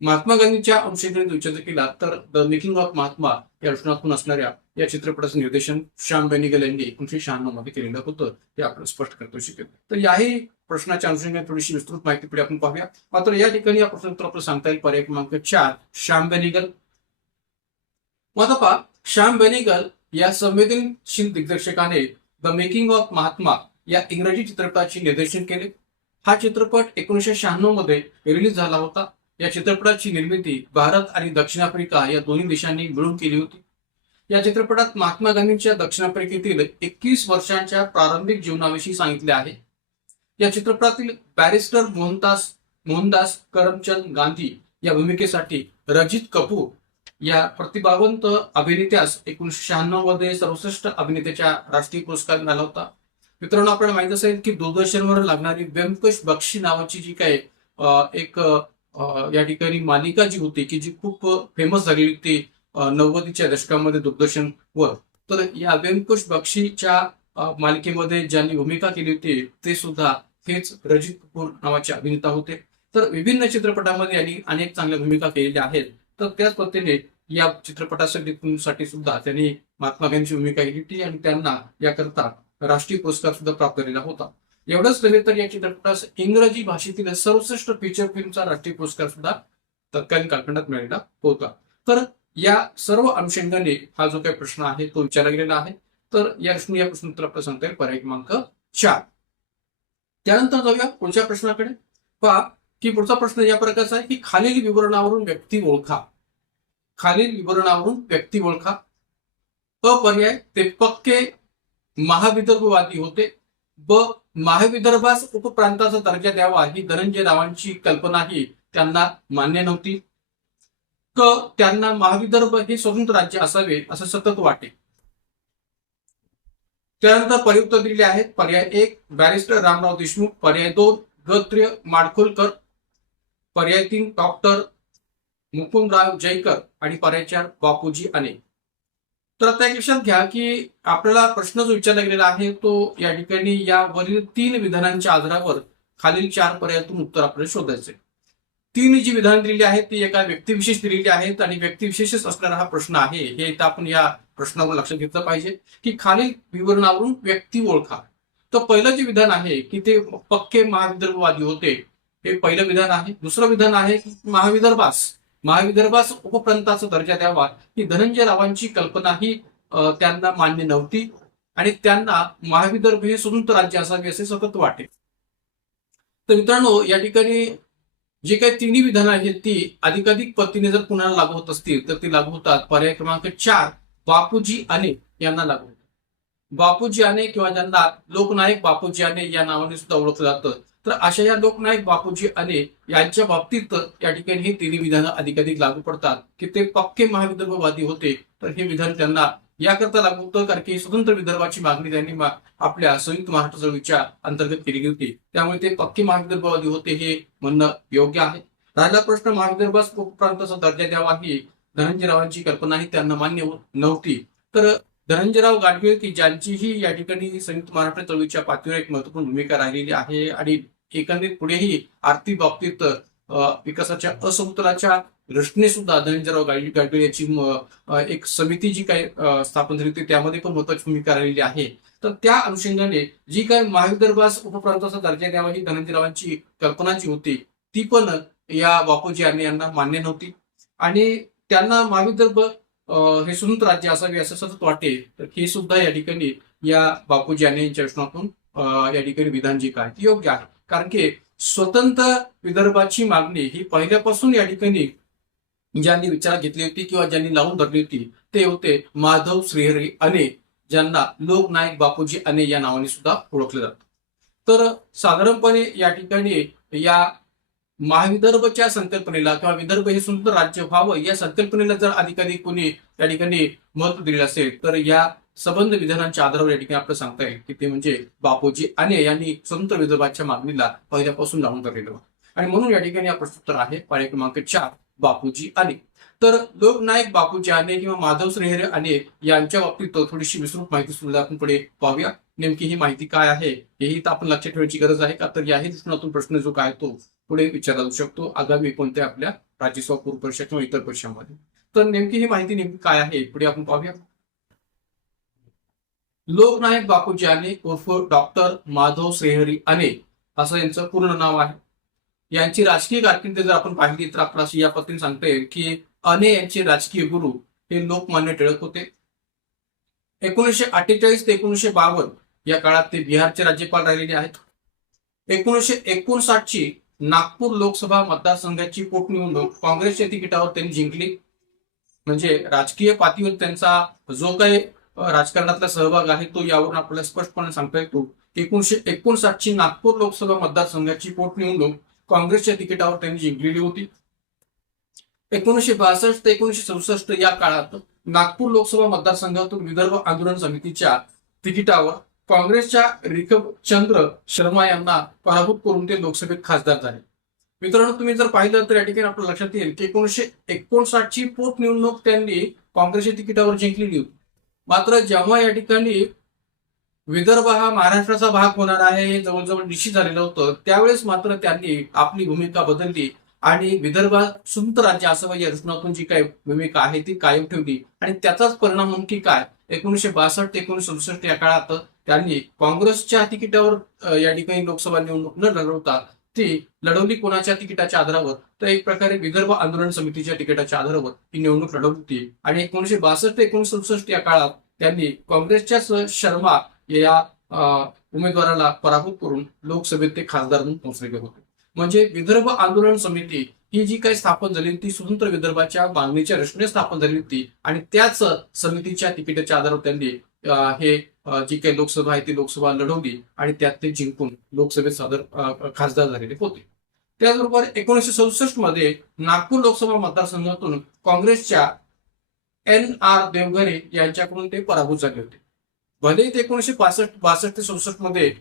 महात्मा गांधींच्या अंशेकडे विचार केला तर द मेकिंग ऑफ महात्मा या रचनातून असणाऱ्या या चित्रपटाचं निर्देशन श्याम बेनेगल यांनी 1996 मध्ये केलेलं होतं हे आपण स्पष्ट करतो शकेल. तर याही प्रश्नाच्या अनुषंगाने थोडीशी विस्तृत माहिती पुढे आपण पाहूया. मात्र या ठिकाणी या प्रश्नाचं उत्तर आपल्याला सांगता येईल पर्याय क्रमांक 4 श्याम बेनेगल. मग पहा, श्याम बेनेगल या संवेदनशील दिग्दर्शकाने द मेकिंग ऑफ महात्मा या इंग्रजी चित्रपटाचे निर्देशन केले. हा चित्रपट 1996 मध्ये रिलीज झाला होता. या चित्रपटाची निर्मिती भारत आणि दक्षिण आफ्रिका या दोन्ही देशांनी मिळून केली होती. या चित्रपटात महात्मा गांधींच्या दक्षिण आफ्रिकेतील 21 वर्षांच्या प्रारंभिक जीवनाविषयी सांगितले आहे. या चित्रपटातील बॅरिस्टर मोहनदास करमचंद गांधी या भूमिकेसाठी रजित कपूर या प्रतिभावंत अभिनेत्यास 1996 मध्ये सर्वश्रेष्ठ अभिनेत्याचा राष्ट्रीय पुरस्कार मिळाला होता. मित्रांनो, आपल्याला माहित असेल की दूरदर्शनवर लागणारी व्यंकश बक्षी नावाची जी काय एक या ठिकाणी मालिका जी होती की जी खूप फेमस झाली होती 90च्या दशकामध्ये दूरदर्शनवर. तर या व्यंकश बक्षीच्या मालिकेमध्ये ज्यांनी भूमिका केली होती ते सुद्धा हेच रजित कपूर नावाचे अभिनेता होते. तर विभिन्न चित्रपटामध्ये यांनी अनेक चांगल्या भूमिका केलेल्या आहेत. तर त्याच पद्धतीने या चित्रपटासाठी सुद्धा त्यांनी महात्मा गांधींची भूमिका केली होती आणि त्यांना याकरता राष्ट्रीय पुरस्कार सुद्धा प्राप्त झालेला होता. एवढंच नव्हे तर या चित्रपटास इंग्रजी भाषेतील सर्वश्रेष्ठ फीचर फिल्मचा राष्ट्रीय पुरस्कार सुद्धा तत्कालीन कालखंडात मिळालेला होता. तर या सर्व अनुषंगाने हा जो काही प्रश्न आहे तो विचारला गेलेला आहे. तर या प्रश्नोत्तर आपल्याला सांगता येईल पर्याय क्रमांक 4. त्यानंतर जाऊया पुढच्या प्रश्नाकडे. पहा की पुढचा प्रश्न या प्रकारचा आहे की खालील विवरणावरून व्यक्ती ओळखा. खालील विवरणावरून व्यक्ती ओळखा. अ पर्याय, ते पक्के महाविदर्भवादी होते. ब, महाविदर्भास उपप्रांताचा दर्जा द्यावा ही धनंजय रावांची कल्पनाही त्यांना मान्य नव्हती. क, त्यांना महाविदर्भ हे स्वतंत्र राज्य असावे असं सतत वाटे. त्यानंतर पर्याय उत्तर दिलेले आहेत. पर्याय 1 बॅरिस्टर रामराव देशमुख, पर्याय 2 गत्र्य माडखोलकर, पर्याय 3 डॉक्टर मुकुंदराव जयकर आणि पर्याय 4 बापूजी आने. तर आता एक लक्षात घ्या की आपल्याला प्रश्न जो विचारला गेलेला आहे तो या ठिकाणी यावरील 3 विधानांच्या आधारावर खालील 4 पर्यायातून उत्तर आपल्याला शोधायचे. 3 जी विधान दिलेली आहेत ती एका व्यक्तिविशेष दिलेली आहेत आणि व्यक्तिविशेषच असणारा हा प्रश्न आहे हे इथं आपण या प्रश्नावर लक्षात घेतलं पाहिजे की खालील विवरणावरून व्यक्ती ओळखा. तर पहिलं जे विधान आहे की ते पक्के महाविदर्भवादी होते हे पहिलं विधान आहे. दुसरं विधान आहे की महाविदर्भास उपप्रांताचा दर्जा द्यावा ही धनंजय रावांची कल्पना ही त्यांना मान्य नव्हती आणि त्यांना महाविदर्भ हे स्वतंत्र राज्य असावे असे सतत वाटे. तर मित्रांनो, या ठिकाणी जे काही 3 विधानं आहेत ती अधिकाधिक पद्धतीने जर कुणाला लागू होत असतील तर ती लागू होतात. पर्याय क्रमांक 4 बापूजी आने यांना लागू होतात. बापूजी आने किंवा ज्यांना लोकनायक बापूजी आने या नावाने सुद्धा ओळखलं जातं. तर अशा या लोकनायक बापूजी आने यांच्या बाबतीत या ठिकाणी ही 3 विधानं अधिकाधिक लागू पडतात की ते पक्के महाविदर्भवादी होते. तर हे विधान त्यांना याकरता लागू होतं, कारण की स्वतंत्र विदर्भाची मागणी त्यांनी आपल्या संयुक्त महाराष्ट्र चळवळीच्या अंतर्गत केलेली होती. त्यामुळे ते पक्के महाविदर्भवादी होते हे म्हणणं योग्य आहे. राहिला प्रश्न महाविदर्भास उपप्रांताचा दर्जा द्यावा ही धनंजयरावांची कल्पना ही त्यांना मान्य नव्हती. तर धनंजयराव गाडगीळ की ज्यांचीही या ठिकाणी संयुक्त महाराष्ट्र चळवळीच्या पातळीवर एक महत्वपूर्ण भूमिका राहिलेली आहे आणि एकंदरीत पुढेही आर्थिक बाबतीत विकासाच्या असमतोलाच्या दृष्टीने सुद्धा धनंजयराव गाडगीळ याची एक समिती जी काही स्थापन झाली होती त्यामध्ये पण महत्वाची भूमिका राहिलेली आहे. तर त्या अनुषंगाने जी काही महाविदर्भास उपप्रांताचा दर्जा द्यावा ही धनंजयरावांची कल्पना जी होती ती पण या बापूजी यांना मान्य नव्हती आणि त्यांना महाविदर्भ हे स्वतंत्र राज्य असावे असं सतत वाटे. तर हे सुद्धा या ठिकाणी या बापूजी यांच्या विषयातून या ठिकाणी विधान जे काय योग्य आहे, कारण की स्वतंत्र विदर्भाची मागणी ही पहिल्यापासून या ठिकाणी ज्यांनी विचारात घेतली होती किंवा ज्यांनी लावून धरली होती ते होते माधव श्रीहरी अने, ज्यांना लोकनायक बापूजी अने या नावाने सुद्धा ओळखले जातं. तर साधारणपणे या ठिकाणी या महाविदर्भच्या संकल्पनेला किंवा विदर्भ हे स्वतंत्र राज्य व्हावं या संकल्पनेला जर अधिकाधिक कोणी या ठिकाणी महत्व दिले असेल तर या संबंध विधानांच्या आधारावर या ठिकाणी आपल्याला सांगता येईल की ते म्हणजे बापूजी अने यांनी स्वतंत्र विदर्भाच्या मागणीला पहिल्यापासून लावून धरलेलं होतं. आणि म्हणून या ठिकाणी हा प्रश्नोत्तर आहे पर्याय क्रमांक 4 बापूजी अने. तर लोकनायक बापूजी अने किंवा माधव श्रीहरी अने यांच्या बाबतीत थोडीशी विस्तृत माहिती सुद्धा आपण पुढे पाहूया. नेमकी ही माहिती काय आहे हेही तर आपण लक्षात ठेवायची गरज आहे का, तर याही दृष्टीने प्रश्न जो काय तो पुढे विचारला जाऊ शकतो आगामी कोणत्या आपल्या राज्यसभा पूर्व परीक्षा किंवा इतर परीक्षांमध्ये. तर नेमकी ही माहिती नेमकी काय आहे पुढे आपण पाहूया. लोकनायक बापूजी अने उर्फ डॉक्टर माधव श्रीहरी अने असं यांचं पूर्ण नाव आहे. यांची राजकीय कारकीर्द जर आपण पाहिली तर आपल्याला या पद्धतीने सांगता येईल की अने यांचे राजकीय गुरु हे लोकमान्य टिळक होते. 1948 ते 1952 या काळात ते बिहारचे राज्यपाल राहिलेले आहेत. 1959 ची नागपूर लोकसभा मतदारसंघाची पोटनिवडणूक काँग्रेसच्या तिकिटावर त्यांनी जिंकली. म्हणजे राजकीय पातळीवर त्यांचा जो काही राजकारणातला सहभाग आहे तो यावरून आपल्याला स्पष्टपणे सांगता येतो. 1959 ची नागपूर लोकसभा मतदारसंघाची पोटनिवडणूक काँग्रेसच्या तिकिटावर त्यांनी जिंकलेली होती. 1962 ते 1964 या काळात नागपूर लोकसभा मतदारसंघातून विदर्भ आंदोलन समितीच्या तिकिटावर काँग्रेसच्या रिकबचंद्र शर्मा यांना पराभूत करून ते लोकसभेत खासदार झाले. मित्रांनो, तुम्ही जर पाहिलं तर या ठिकाणी आपल्या लक्षात येईल की 1959 ची पोटनिवडणूक त्यांनी काँग्रेसच्या तिकिटावर जिंकलेली होती. मात्र जेव्हा या ठिकाणी विदर्भ हा महाराष्ट्राचा भाग होणार आहे हे जवळजवळ निश्चित झालेलं होतं त्यावेळेस मात्र त्यांनी आपली भूमिका बदलली आणि विदर्भात स्वतंत्र राज्य असावं या दृष्टिकोनातून जी काही भूमिका आहे ती कायम ठेवली. आणि त्याचाच परिणाम म्हणून की काय 1962 ते 1967 या काळात त्यांनी काँग्रेसच्या तिकिटावर या ठिकाणी लोकसभा निवडणूक न लढवता ती लढवली कोणाच्या तिकिटाच्या आधारावर, तर एक प्रकारे विदर्भ आंदोलन समितीच्या तिकिटाच्या आधारावर ही निवडणूक लढवली होती. आणि 1962 ते 1967 या काळात त्यांनी काँग्रेसच्याच शर्मा या उमेदवाराला पराभूत करून लोकसभेत ते खासदार म्हणून पोहोचलेले होते. म्हणजे विदर्भ आंदोलन समिती ही जी काही स्थापन झाली ती स्वतंत्र विदर्भाच्या मागणीच्या दृष्टीने स्थापन झाली होती आणि त्याच समितीच्या तिकिटाच्या आधारावर त्यांनी हे जी काही लोकसभा आहे ती लोकसभा लढवली आणि त्यात ते जिंकून लोकसभेत खासदार झालेले होते. त्याचबरोबर 1967 मध्ये नागपूर लोकसभा मतदारसंघातून काँग्रेसच्या NR देवघरे यांच्याकडून ते पराभूत झाले होते. भले ते 1962 ते 67 मध्ये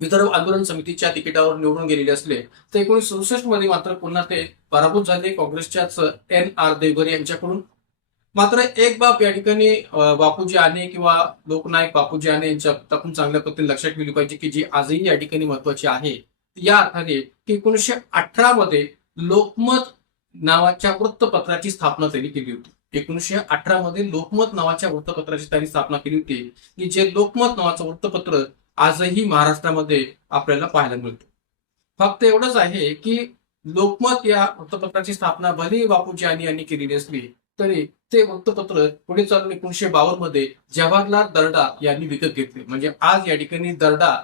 विदर्भ आंदोलन समितीच्या तिकिटावर निवडून गेलेले असले तर 1967 मध्ये मात्र पुन्हा ते पराभूत झाले काँग्रेसच्याच NR देवघरे यांच्याकडून. मात्र एक बाब या ठिकाणी बापूजी अने किंवा लोकनायक बापूजी अने यांच्या आपण चांगल्या पद्धतीने लक्षात ठेवली पाहिजे की जी आजही या ठिकाणी महत्वाची आहे या अर्थाने की 1918 मध्ये लोकमत नावाच्या वृत्तपत्राची स्थापना त्यांनी केली होती. 1918 मध्ये लोकमत नावाच्या वृत्तपत्राची त्यांनी स्थापना केली होती की जे लोकमत नावाचं वृत्तपत्र आजही महाराष्ट्रामध्ये आपल्याला पाहायला मिळतं. फक्त एवढंच आहे की लोकमत या वृत्तपत्राची स्थापना भले बापूजी यांनी केलेली असली तरी ते वृत्तपत्र पुढे चालून 1952 मध्ये जवाहरलाल दर्डा यांनी विकत घेतले. म्हणजे आज या ठिकाणी दर्डा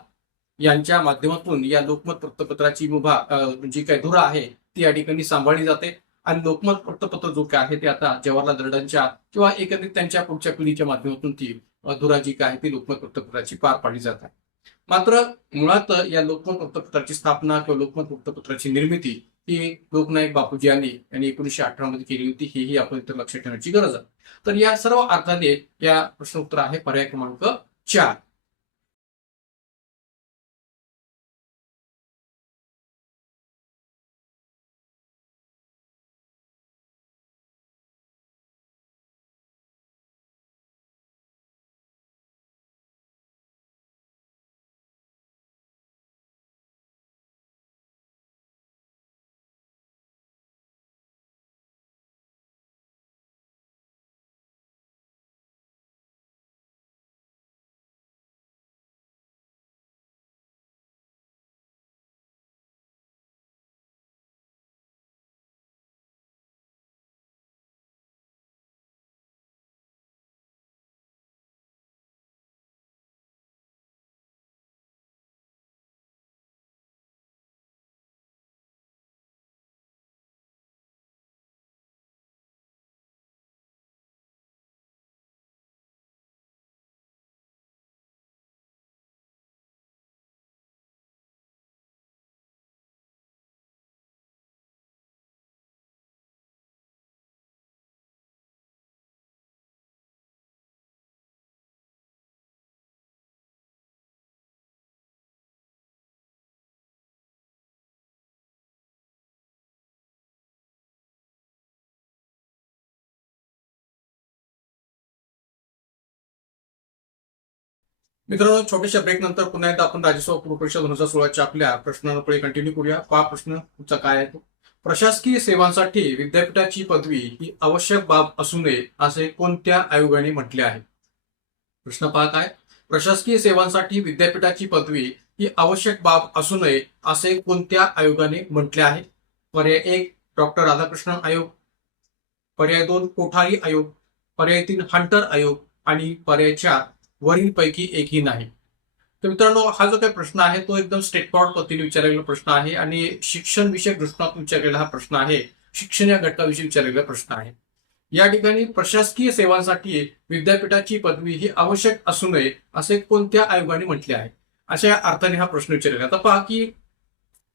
यांच्या माध्यमातून या लोकमत वृत्तपत्राची मुभा जी काही धुरा आहे ती या ठिकाणी सांभाळली जाते आणि लोकमत वृत्तपत्र जो काय आहे ते आता जवाहरलाल दर्डांच्या किंवा एकंदरीत त्यांच्या पुढच्या पिढीच्या माध्यमातून ती धुरा जी काय आहे ती लोकमत वृत्तपत्राची पार पाडली जात आहे. मात्र मुळात या लोकमत वृत्तपत्राची स्थापना किंवा लोकमत वृत्तपत्राची निर्मिती ही लोकनायक बापूजी यांनी 1918 मध्ये केली होती, हेही आपण इथं लक्षात ठेवण्याची गरज आहे. तर या सर्व अर्थाने या प्रश्न उत्तर आहे पर्याय क्रमांक 4. मित्रांनो, छोट्याशा ब्रेक नंतर पुन्हा एकदा आपण राज्यसभा पूर्व परीक्षा 2016च्या आपल्या प्रश्नांकडे कंटिन्यू करूया. पहा प्रश्न तुमचा काय आहे तो. प्रशासकीय सेवांसाठी विद्यापीठाची पदवी ही आवश्यक बाब असू नये असे कोणत्या आयोगाने म्हटले आहे? प्रश्न पहा काय. प्रशासकीय सेवांसाठी विद्यापीठाची पदवी ही आवश्यक बाब असू नये असे कोणत्या आयोगाने म्हटले आहे? पर्याय 1 डॉक्टर राधाकृष्णन आयोग, पर्याय 2 कोठारी आयोग, पर्याय 3 हंटर आयोग आणि पर्याय 4 वरील पैकी एकही नाही. तर मित्रांनो, हा जो काही प्रश्न आहे तो एकदम स्ट्रेटफॉर्ड पद्धतीने विचारलेला प्रश्न आहे आणि शिक्षण विषयक दृष्टिकोनातून विचारलेला हा प्रश्न आहे. शिक्षण या घटकाविषयी विचारलेला प्रश्न आहे. या ठिकाणी प्रशासकीय सेवांसाठी विद्यापीठाची पदवी ही आवश्यक असू नये असे कोणत्या आयोगाने म्हटले आहे, अशा अर्थाने हा प्रश्न विचारलेला. आता पहा की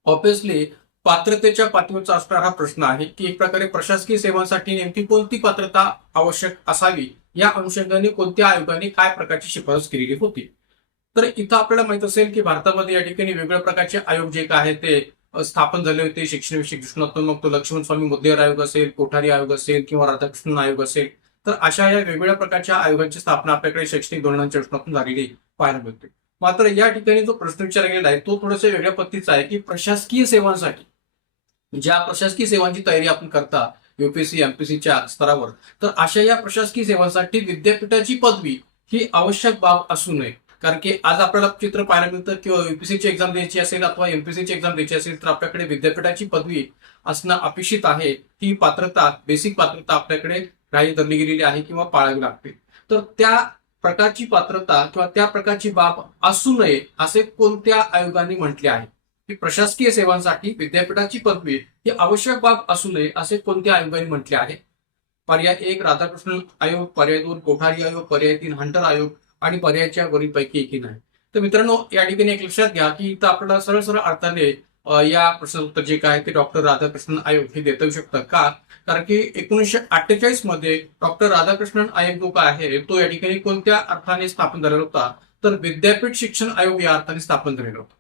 ऑब्विसली पात्रतेच्या पातळीवरचा असणारा हा प्रश्न आहे की एक प्रकारे प्रशासकीय सेवांसाठी नेमकी कोणती पात्रता आवश्यक असावी या अनुषंगाने कोणत्या आयोगाने काय प्रकारची शिफारस केलेली होती. तर इथं आपल्याला माहित असेल की भारतामध्ये या ठिकाणी वेगवेगळ्या प्रकारचे आयोग जे काय आहेत ते स्थापन झाले होते शिक्षण विषयक दृष्टिकोनातून. मग तो लक्ष्मण स्वामी मुद्लियार आयोग असेल, कोठारी आयोग असेल किंवा राधाकृष्णन आयोग असेल. तर अशा या वेगवेगळ्या प्रकारच्या आयोगांची स्थापना आपल्याकडे शैक्षणिक धोरणांच्या दृष्टिकोनातून झालेली पाहायला मिळते. मात्र या ठिकाणी जो प्रश्न विचारला गेला आहे तो थोडासा वेगळ्या पद्धतीचा आहे की प्रशासकीय सेवांसाठी ज्या प्रशासकीय सेवांची तयारी आपण करता युपीएससी एमपीएससीच्या स्तरावर, तर अशा या प्रशासकीय सेवांसाठी विद्यापीठाची पदवी ही आवश्यक बाब असू नये. कारण की आज आपल्याला चित्र पाहायला मिळतं किंवा युपीएससीची एक्झाम द्यायची असेल अथवा एमपीएससीची एक्झाम द्यायची असेल तर आपल्याकडे विद्यापीठाची पदवी असणं अपेक्षित आहे. ही पात्रता, बेसिक पात्रता आपल्याकडे ग्राह्य धरली गेलेली आहे किंवा पाळावी लागते. तर त्या प्रकारची पात्रता किंवा त्या प्रकारची बाब असू नये असे कोणत्या आयोगाने म्हटले आहे की प्रशासकीय सेवांसाठी विद्यापीठाची पदवी ही आवश्यक बाब असू नये असे कोणत्या आयोगाने म्हटले आहे? पर्याय 1 राधाकृष्णन आयोग, पर्याय 2 कोठारी आयोग, पर्याय 3 हंटर आयोग आणि पर्यायाच्या वरील पैकी एकही नाही. तर मित्रांनो, या ठिकाणी एक लक्षात घ्या की इथं आपल्याला सरळ सरळ अर्थाने या प्रश्नाचं उत्तर जे काय ते डॉक्टर राधाकृष्णन आयोग हे देता येऊ शकतं. का? कारण की 1948 मध्ये डॉक्टर राधाकृष्णन आयोग जो काय आहे तो या ठिकाणी कोणत्या अर्थाने स्थापन झालेला होता, तर विद्यापीठ शिक्षण आयोग या अर्थाने स्थापन झालेला होता.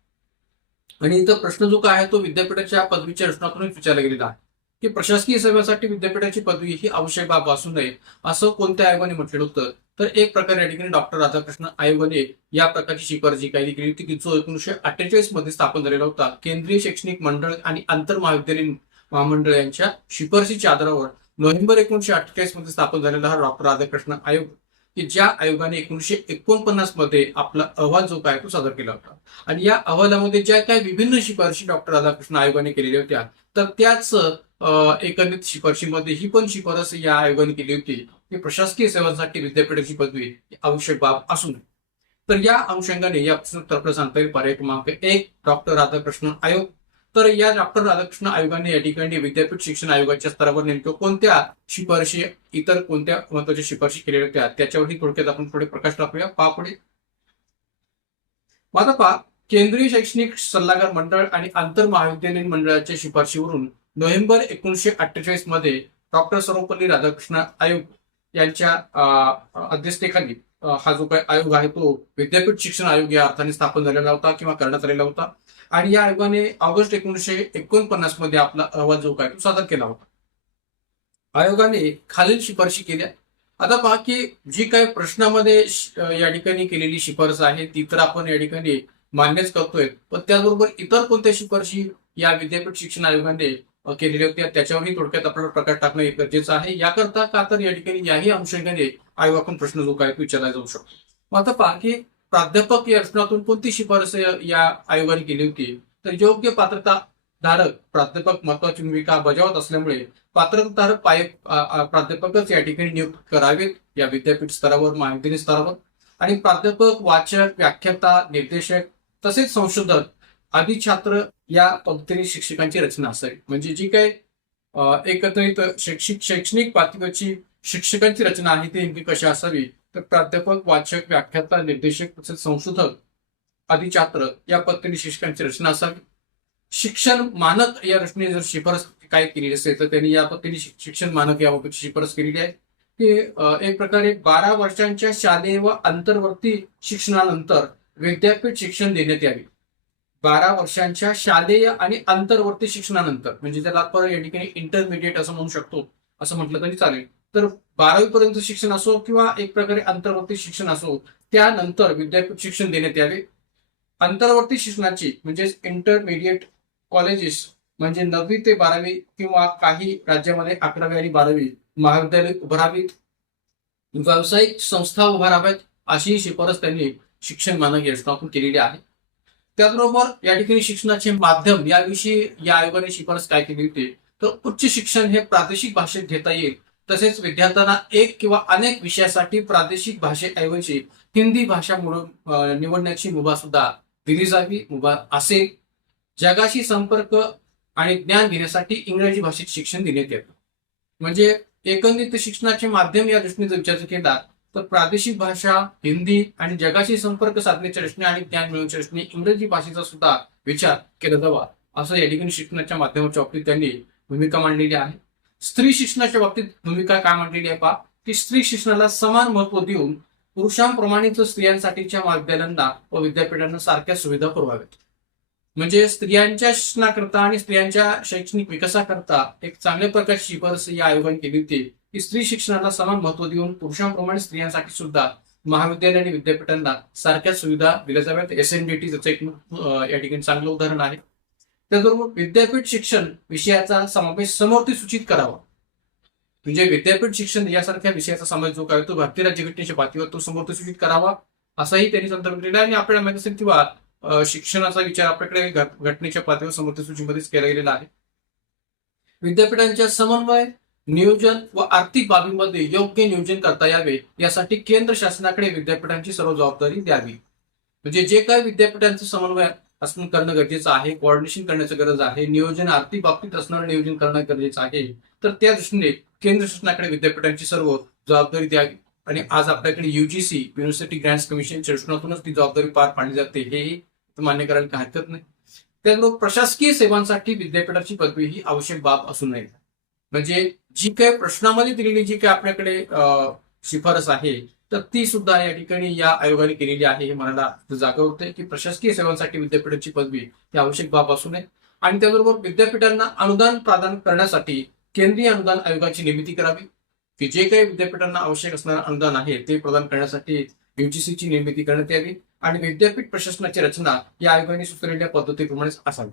आणि इथं प्रश्न जो काय आहे तो विद्यापीठाच्या पदवीच्या रचनातूनच विचारला गेलेला आहे की प्रशासकीय सेवेसाठी विद्यापीठाची पदवी ही आवश्यक बाब असू नये असं कोणत्या आयोगाने म्हटलेलं होतं. तर एक प्रकारे या ठिकाणी डॉक्टर राधाकृष्णन आयोगाने या प्रकारची शिफारस जी काही केली होती की जो 1948 मध्ये स्थापन झालेला होता. केंद्रीय शैक्षणिक मंडळ आणि आंतर महाविद्यालयीन महामंडळ यांच्या शिफारसीच्या आधारावर नोव्हेंबर 1948 मध्ये स्थापन झालेला हा डॉक्टर राधाकृष्णन आयोग की ज्या आयोगाने 1949 मध्ये आपला अहवाल जो काय तो सादर केला होता. आणि या अहवालामध्ये ज्या काही विभिन्न शिफारशी डॉक्टर राधाकृष्णन आयोगाने केलेल्या होत्या तर त्याच एकंदरीत शिफारशीमध्ये ही पण शिफारस या आयोगाने केली होती की प्रशासकीय सेवांसाठी विद्यापीठाची पदवी ही आवश्यक बाब असू नये. तर या अनुषंगाने या प्रश्नाला सांगता येईल पर्याय क्रमांक 1 डॉक्टर राधाकृष्णन आयोग. तर या डॉक्टर राधाकृष्ण आयोगाने या ठिकाणी विद्यापीठ शिक्षण आयोगाच्या स्तरावर नेमकं कोणत्या शिफारशी, इतर कोणत्या महत्वाच्या शिफारशी केलेल्या होत्या त्याच्यावरही थोडक्यात आपण थोडे प्रकाश टाकूया. पहा पुढे. आता पहा, केंद्रीय शैक्षणिक सल्लागार मंडळ आणि आंतर महाविद्यालयीन मंडळाच्या शिफारशीवरून नोव्हेंबर 1948 मध्ये डॉक्टर सर्वपल्ली राधाकृष्ण आयोग यांच्या अध्यक्षतेखाली हा जो काही आयोग आहे तो विद्यापीठ शिक्षण आयोग या अर्थाने स्थापन झालेला होता किंवा करण्यात आलेला होता. आणि या आयोगाने ऑगस्ट 1949 मध्ये आपला अहवाल जो काय तो सादर केला होता. आयोगाने खालील शिफारशी केल्या. आता पहा की जी काही प्रश्नामध्ये या ठिकाणी केलेली शिफारस आहे ती तर आपण या ठिकाणी मान्यच करतोय, पण त्याचबरोबर इतर कोणत्या शिफारशी या विद्यापीठ शिक्षण आयोगाने केलेल्या होत्या त्याच्यावरही थोडक्यात आपल्याला प्रकाश टाकणं हे गरजेचं आहे. याकरता का तर या ठिकाणी याही अनुषंगाने आयोगाकडून प्रश्न जो काय तो विचारला जाऊ शकतो. मग आता पहा की प्राध्यापक या रचनातून कोणती शिफारस या आयोगाने केली होती, तर योग्य पात्रता धारक प्राध्यापक महत्वाची भूमिका बजावत असल्यामुळे पात्रताधारक प्राध्यापकच या ठिकाणी नियुक्त करावेत या विद्यापीठ स्तरावर, महाविद्यालय स्तरावर. आणि प्राध्यापक, वाचक, व्याख्याता, निर्देशक तसेच संशोधक आदी छात्र या पद्धतीने शिक्षकांची रचना असावी. म्हणजे जी काही एकत्रित शैक्षणिक पातळीवरची शिक्षकांची रचना आहे ती नेमकी कशी असावी, तर प्राध्यापक, वाचक, व्याख्याता, निर्देशक तसेच संशोधक आदी छात्र या पद्धतीने शिक्षकांची रचना असावी. शिक्षण मानक या रचनेने जर शिफारस काय केलेली असेल तर त्यांनी या पद्धतीने शिक्षण मानक याबाबतची शिफारस केलेली आहे की एक प्रकारे 12 वर्षांच्या शालेय व अंतर्वर्ती शिक्षणानंतर विद्यापीठ शिक्षण देण्यात यावे. 12 वर्षांच्या शालेय आणि अंतर्वर्ती शिक्षणानंतर, म्हणजे त्याला आपण या ठिकाणी इंटरमिडिएट असं म्हणू शकतो, असं म्हटलं तरी चालेल. तर 12वी पर्यंत शिक्षण असो किंवा एक प्रकारे अंतर्वर्ती शिक्षण असो त्यानंतर विद्यापीठ शिक्षण देण्यात यावे. अंतर्वर्ती शिक्षणाची म्हणजेच इंटरमिडिएट कॉलेजेस म्हणजे 9वी ते 12वी किंवा काही राज्यामध्ये 11वी आणि 12वी महाविद्यालय उभारावीत, व्यावसायिक संस्था उभाराव्यात अशी शिफारस त्यांनी शिक्षण मानक योजनातून केलेली आहे. त्याचबरोबर या ठिकाणी शिक्षणाचे माध्यम याविषयी या आयोगाने शिफारस काय केली होती, तर उच्च शिक्षण हे प्रादेशिक भाषेत घेता येईल, तसेच विद्यार्थ्यांना एक किंवा अनेक विषयासाठी प्रादेशिक भाषेऐवजी हिंदी भाषा निवडण्याची मुभा सुद्धा दिली जावी. मुभा असेल. जगाशी संपर्क आणि ज्ञान घेण्यासाठी इंग्रजी भाषेत शिक्षण देण्यात येतं. म्हणजे एकंदरीत शिक्षणाचे माध्यम या दृष्टीने जर विचार केला तर प्रादेशिक भाषा, हिंदी आणि जगाशी संपर्क साधण्याच्या दृष्टीने आणि ज्ञान मिळवण्याच्या दृष्टीने इंग्रजी भाषेचा सुद्धा विचार केला जावा असं या ठिकाणी शिक्षणाच्या माध्यमाच्या बाबतीत त्यांनी भूमिका मांडलेली आहे. स्त्री शिक्षणाच्या बाबतीत भूमिका काय मांडलेली आहे पहा की स्त्री शिक्षणाला समान महत्व देऊन पुरुषांप्रमाणेच स्त्रियांसाठीच्या महाविद्यालयांना व विद्यापीठांना सारख्या सुविधा पुरवाव्यात. म्हणजे स्त्रियांच्या शिक्षणाकरता आणि स्त्रियांच्या शैक्षणिक विकासाकरता एक चांगल्या प्रकारची शिफारस या आयोगाने केली होती की स्त्री शिक्षणाला समान महत्व देऊन पुरुषांप्रमाणे स्त्रियांसाठी सुद्धा महाविद्यालय आणि विद्यापीठांना सारख्या सुविधा दिल्या जाव्यात. SNDT त्याचं एक या ठिकाणी चांगलं उदाहरण आहे. त्याचबरोबर विद्यापीठ शिक्षण विषयाचा समावेश समवर्ती सूचित करावा. म्हणजे विद्यापीठ शिक्षण यासारख्या विषयाचा समावेश जो काय तो भारतीय राज्यघटनेच्या पातळीवर तो समवर्ती सूचित करावा असाही त्यांनी संदर्भ दिला. आणि आपल्याला माहिती असेल किंवा शिक्षणाचा विचार आपल्याकडे घटनेच्या पातळीवर समवर्ती सूचीमध्येच केला गेलेला आहे. विद्यापीठांच्या समन्वय, नियोजन व आर्थिक बाबींमध्ये योग्य नियोजन करता यावे यासाठी केंद्र शासनाकडे विद्यापीठांची सर्व जबाबदारी द्यावी. म्हणजे जे काही विद्यापीठांचं समन्वय असणं करणं गरजेचं आहे, कोऑर्डिनेशन करण्याची गरज आहे, नियोजन आर्थिक बाबतीत असणारं नियोजन करणं गरजेचं आहे, तर त्या दृष्टीने केंद्र शासनाकडे विद्यापीठांची सर्व जबाबदारी द्यावी. आणि आज आपल्याकडे UGC युनिव्हर्सिटी ग्रँट्स कमिशनच्या दृष्टिकोनातूनच ती जबाबदारी पार पाडली जाते हेही मान्य करायला काही हरकत नाही. त्याचबरोबर प्रशासकीय सेवांसाठी विद्यापीठाची पदवी ही आवश्यक बाब असू नये. म्हणजे जी काही प्रश्नामध्ये दिलेली जी काही आपल्याकडे शिफारस आहे तर ती सुद्धा या ठिकाणी या आयोगाने केलेली आहे. हे म्हणायला जागा होते की प्रशासकीय सेवांसाठी विद्यापीठाची पदवी ही आवश्यक बाब असू नये. आणि त्याचबरोबर विद्यापीठांना अनुदान प्रदान करण्यासाठी केंद्रीय अनुदान आयोगाची निर्मिती करावी की जे काही विद्यापीठांना आवश्यक असणारं अनुदान आहे ते प्रदान करण्यासाठी UGCची निर्मिती करण्यात यावी. आणि विद्यापीठ प्रशासनाची रचना या आयोगाने सुचवलेल्या पद्धतीप्रमाणेच असावी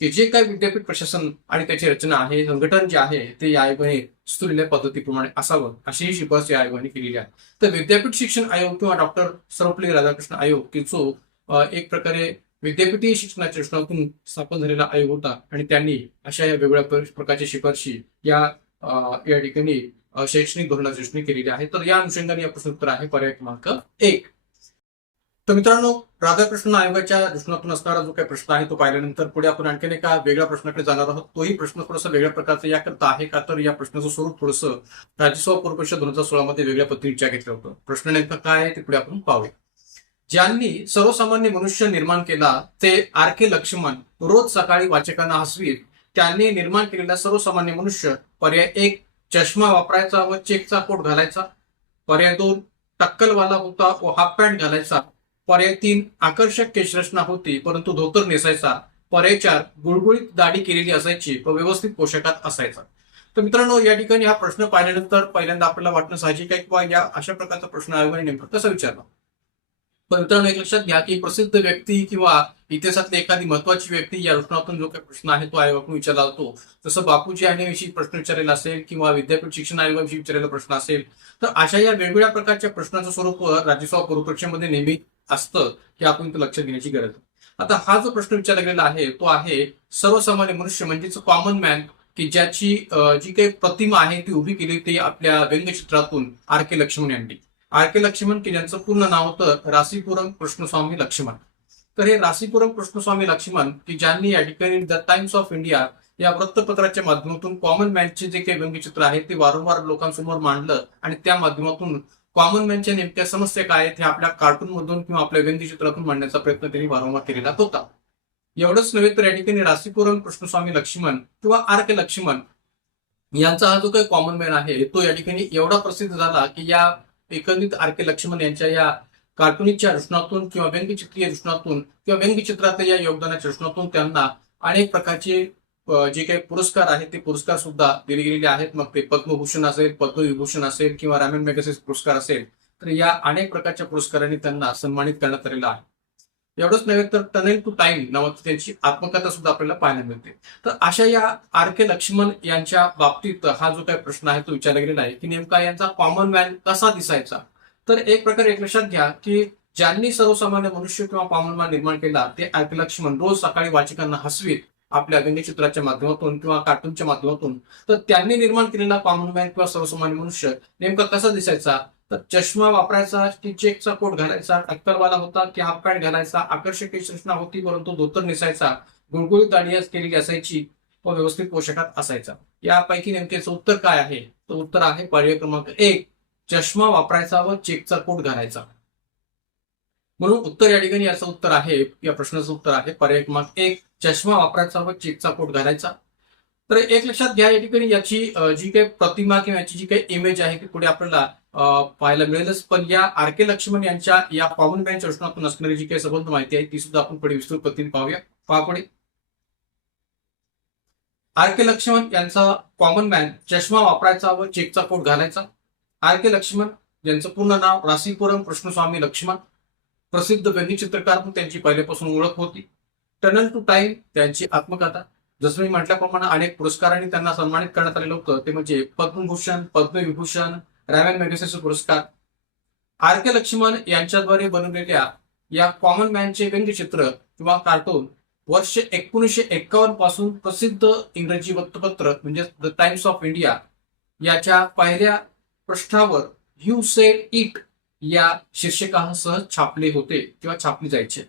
की जे काही विद्यापीठ प्रशासन आणि त्याची रचना आहे, संघटन जे आहे ते या आयोगाने सुचवलेल्या पद्धतीप्रमाणे असावं अशीही शिफारस या आयोगाने केलेली आहे. तर विद्यापीठ शिक्षण आयोग किंवा डॉक्टर सर्वपल्ली राधाकृष्ण आयोग की जो एक प्रकारे विद्यापीठीय शिक्षणाच्या दृष्टिकोनातून स्थापन झालेला आयोग होता आणि त्यांनी अशा या वेगवेगळ्या प्रकारच्या शिफारशी या ठिकाणी शैक्षणिक धोरणाच्या दृष्टीने केलेली आहे. तर या अनुषंगाने या प्रश्न उत्तर आहे पर्याय क्रमांक 1. तर मित्रांनो, राधाकृष्ण आयोगाच्या दृष्टिकोनातून असणारा जो काही प्रश्न आहे तो पाहिल्यानंतर पुढे आपण आणखीन एका वेगळ्या प्रश्नाकडे जाणार आहोत. तोही प्रश्न थोडासा वेगळ्या प्रकारचा याकरता आहे का तर या प्रश्नाचं स्वरूप थोडंसं राज्यसभा पूर्व परीक्षा 2016 मध्ये वेगळ्या पद्धतीने विचार घेतलं होतं. प्रश्न नेमका काय आहे ते पुढे आपण पाहूया. ज्यांनी सर्वसामान्य मनुष्य निर्माण केला ते RK लक्ष्मण रोज सकाळी वाचकांना हसवीत त्यांनी निर्माण केलेला सर्वसामान्य मनुष्य. पर्याय 1 चष्मा वापरायचा व चेकचा कोट घालायचा. पर्याय 2 टक्कलवाला होता व हाफ पॅन्ट घालायचा. पर्याय 3 आकर्षक केशरचना होती परंतु धोतर नेसायचा. पर्याय 4 गुळगुळीत दाढी केलेली असायची व व्यवस्थित पोशाखात असायचा. तर मित्रांनो, या ठिकाणी हा प्रश्न पाहिल्यानंतर पहिल्यांदा आपल्याला वाटणं साहजिक आहे किंवा या अशा प्रकारचा प्रश्न आयोगाने नेमका कसा विचारला. पण मित्रांनो, एक लक्षात घ्या की प्रसिद्ध व्यक्ती किंवा इतिहासातली एखादी महत्वाची व्यक्ती या प्रश्नातून जो काही प्रश्न आहे तो आयोगाकडून विचारला जातो. जसं बापूजी यांच्याविषयी प्रश्न विचारलेला असेल किंवा विद्यापीठ शिक्षण आयोगाविषयी विचारलेला प्रश्न असेल, तर अशा या वेगवेगळ्या प्रकारच्या प्रश्नाचं स्वरूप राज्यसभा पूर्वपरीक्षेमध्ये नेहमी असतं, हे आपण इथं लक्षात घेण्याची गरज आहे. आता हा जो प्रश्न विचारला गेलेला आहे तो आहे सर्वसामान्य मनुष्य म्हणजेच कॉमन मॅन, की ज्याची जी काही प्रतिमा आहे ती उभी केली ती आपल्या व्यंगचित्रातून आर के लक्ष्मण यांनी. आर के लक्ष्मण, की ज्यांचं पूर्ण नाव होतं रासीपुरम कृष्णस्वामी लक्ष्मण. तर हे रासीपुरम कृष्णस्वामी लक्ष्मण, की ज्यांनी या ठिकाणी द टाइम्स ऑफ इंडिया या वृत्तपत्राच्या माध्यमातून कॉमन मॅनचे जे काही व्यंगचित्र आहे ते वारंवार लोकांसमोर मांडलं आणि त्या माध्यमातून कॉमन मॅनच्या नेमक्या समस्या काय आहेत हे आपल्या कार्टून मधून किंवा आपल्या व्यंगचित्रातून मांडण्याचा प्रयत्न त्यांनी वारंवार केलेला होता. एवढंच नव्हे तर या ठिकाणी रासीपुरम कृष्णस्वामी लक्ष्मण किंवा आर के लक्ष्मण यांचा हा जो काही कॉमन मॅन आहे तो या ठिकाणी एवढा प्रसिद्ध झाला की या एकंदरीत आर के लक्ष्मण यांच्या या कार्टुनिकच्या रचनातून किंवा व्यंगचित्रीय रचनातून किंवा व्यंगचित्रातल्या या योगदानाच्या रचनातून त्यांना अनेक प्रकारचे जे काही पुरस्कार आहेत ते पुरस्कार सुद्धा दिले गेलेले आहेत. मग ते पद्मभूषण असेल, पद्मविभूषण असेल किंवा रामन मॅगसेसे पुरस्कार असेल, तर या अनेक प्रकारच्या पुरस्कारांनी त्यांना सन्मानित करण्यात आलेलं आहे. एवढंच नव्हे तर टनेल टू टाइम नावाची त्यांची आत्मकथा सुद्धा आपल्याला पाहायला मिळते. तर अशा या आर के लक्ष्मण यांच्या बाबतीत हा जो काही प्रश्न आहे तो विचारला गेलेला आहे की नेमका यांचा कॉमन मॅन कसा दिसायचा. तर एक प्रकारे एक लक्षात घ्या की ज्यांनी सर्वसामान्य मनुष्य किंवा कॉमन मॅन निर्माण केला ते आर के लक्ष्मण रोज सकाळी वाचकांना हसवीत आपल्या व्यंगचित्राच्या माध्यमातून किंवा कार्टूनच्या माध्यमातून. तर त्यांनी निर्माण केलेला कॉमन मॅन किंवा सर्वसामान्य मनुष्य नेमका कसा दिसायचा. तर चष्मा वापरायचा की चेकचा कोट घालायचा, टक्कलवाला होता की हाफ पॅन्ट घालायचा, आकर्षक केशरचना होती परंतु धोतर नेसायचा, गुळगुळीत दाढी केलेली असायची व व्यवस्थित पोशाखात असायचा. यापैकी नेमकेचं उत्तर काय आहे. तर उत्तर आहे पर्याय क्रमांक 1 चष्मा वापरायचा व चेकचा कोट घालायचा. म्हणून उत्तर या ठिकाणी याचं उत्तर आहे, या प्रश्नाचं उत्तर आहे पर्याय क्रमांक 1 चष्मा वापरायचा व चेकचा कोट घालायचा. तर एक लक्षात घ्या या ठिकाणी याची जी काही प्रतिमा किंवा याची जी काही इमेज आहे ती पुढे आपल्याला पाहायला मिळेलच. पण या आर के लक्ष्मण यांच्या या कॉमन मॅनच्या रचनातून असणारी जी काही सबंध माहिती आहे ती सुद्धा आपण पुढे विस्तृत पद्धतीने पाहूया. पहा पुढे, आर के लक्ष्मण यांचा कॉमन मॅन चष्मा वापरायचा व चेकचा कोट घालायचा. आर के लक्ष्मण ज्यांचं पूर्ण नाव रासीपुरम कृष्णस्वामी लक्ष्मण, प्रसिद्ध व्यंगचित्रकार म्हणून त्यांची पहिल्यापासून ओळख होती. टनल टू टाइम त्यांची आत्मकथा, जसं मी म्हटल्याप्रमाणे अनेक पुरस्कारांनी त्यांना सन्मानित करण्यात आलेलं होतं ते म्हणजे पद्मभूषण, पद्मविभूषण, रामन मॅगसेसे पुरस्कार. आर के लक्ष्मण यांच्याद्वारे बनवलेल्या या कॉमन मॅनचे व्यंगचित्र किंवा कार्टून वर्ष 1951 पासून प्रसिद्ध इंग्रजी वृत्तपत्र म्हणजे द टाइम्स ऑफ इंडिया याच्या पहिल्या पृष्ठावर यू सेड इट या शीर्षकासह छापले होते किंवा छापले जायचे.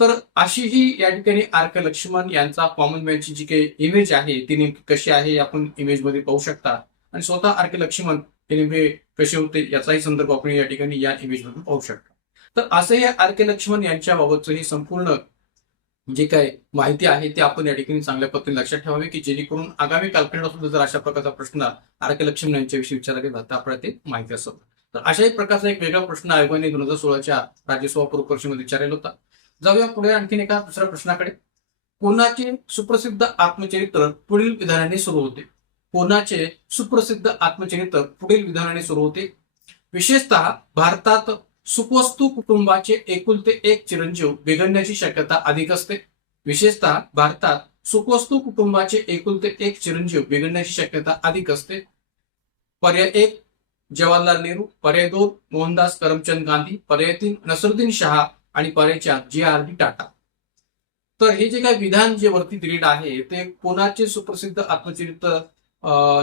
तर अशी ही या ठिकाणी आर के लक्ष्मण यांचा कॉमन मॅनची जी काही इमेज आहे ती नेमकी कशी आहे आपण इमेजमध्ये पाहू शकता. आणि स्वतः आर के लक्ष्मण हे नेमके कसे होते याचाही संदर्भ आपण या ठिकाणी या इमेजमधून पाहू शकता. तर असं हे आर के लक्ष्मण यांच्या बाबतचं ही संपूर्ण जे काय माहिती आहे ते आपण या ठिकाणी चांगल्या पद्धतीने लक्षात ठेवावे की जेणेकरून आगामी कालखंडात सुद्धा जर अशा प्रकारचा प्रश्न आर के लक्ष्मण यांच्याविषयी विचारला गेला तर आपल्याला ते माहिती असेल. तर अशाही प्रकारचा एक वेगळा प्रश्न आयोगाने 2016च्या राज्यसभा पूर्वपरीक्षेमध्ये विचारलेला होता. जाऊया पुढे आणखीन एका दुसऱ्या प्रश्नाकडे. कोणाचे सुप्रसिद्ध आत्मचरित्र पुढील विधानाने सुरू होते. कोणाचे सुप्रसिद्ध आत्मचरित्र पुढील विधानाने सुरू होते. विशेषतः भारतात सुखवस्तू कुटुंबाचे एकुलते एक चिरंजीव बिघडण्याची शक्यता अधिक असते. विशेषतः भारतात सुखवस्तू कुटुंबाचे एकुलते एक चिरंजीव बिघडण्याची शक्यता अधिक असते. पर्याय 1 जवाहरलाल नेहरू, पर्याय 2 मोहनदास करमचंद गांधी, पर्याय 3 नसरुद्दीन शाह आणि पर्याय 4 जे.आर.डी. टाटा. तर हे जे काही विधान जे वरती दिलेलं आहे ते कोणाचे सुप्रसिद्ध आत्मचरित्र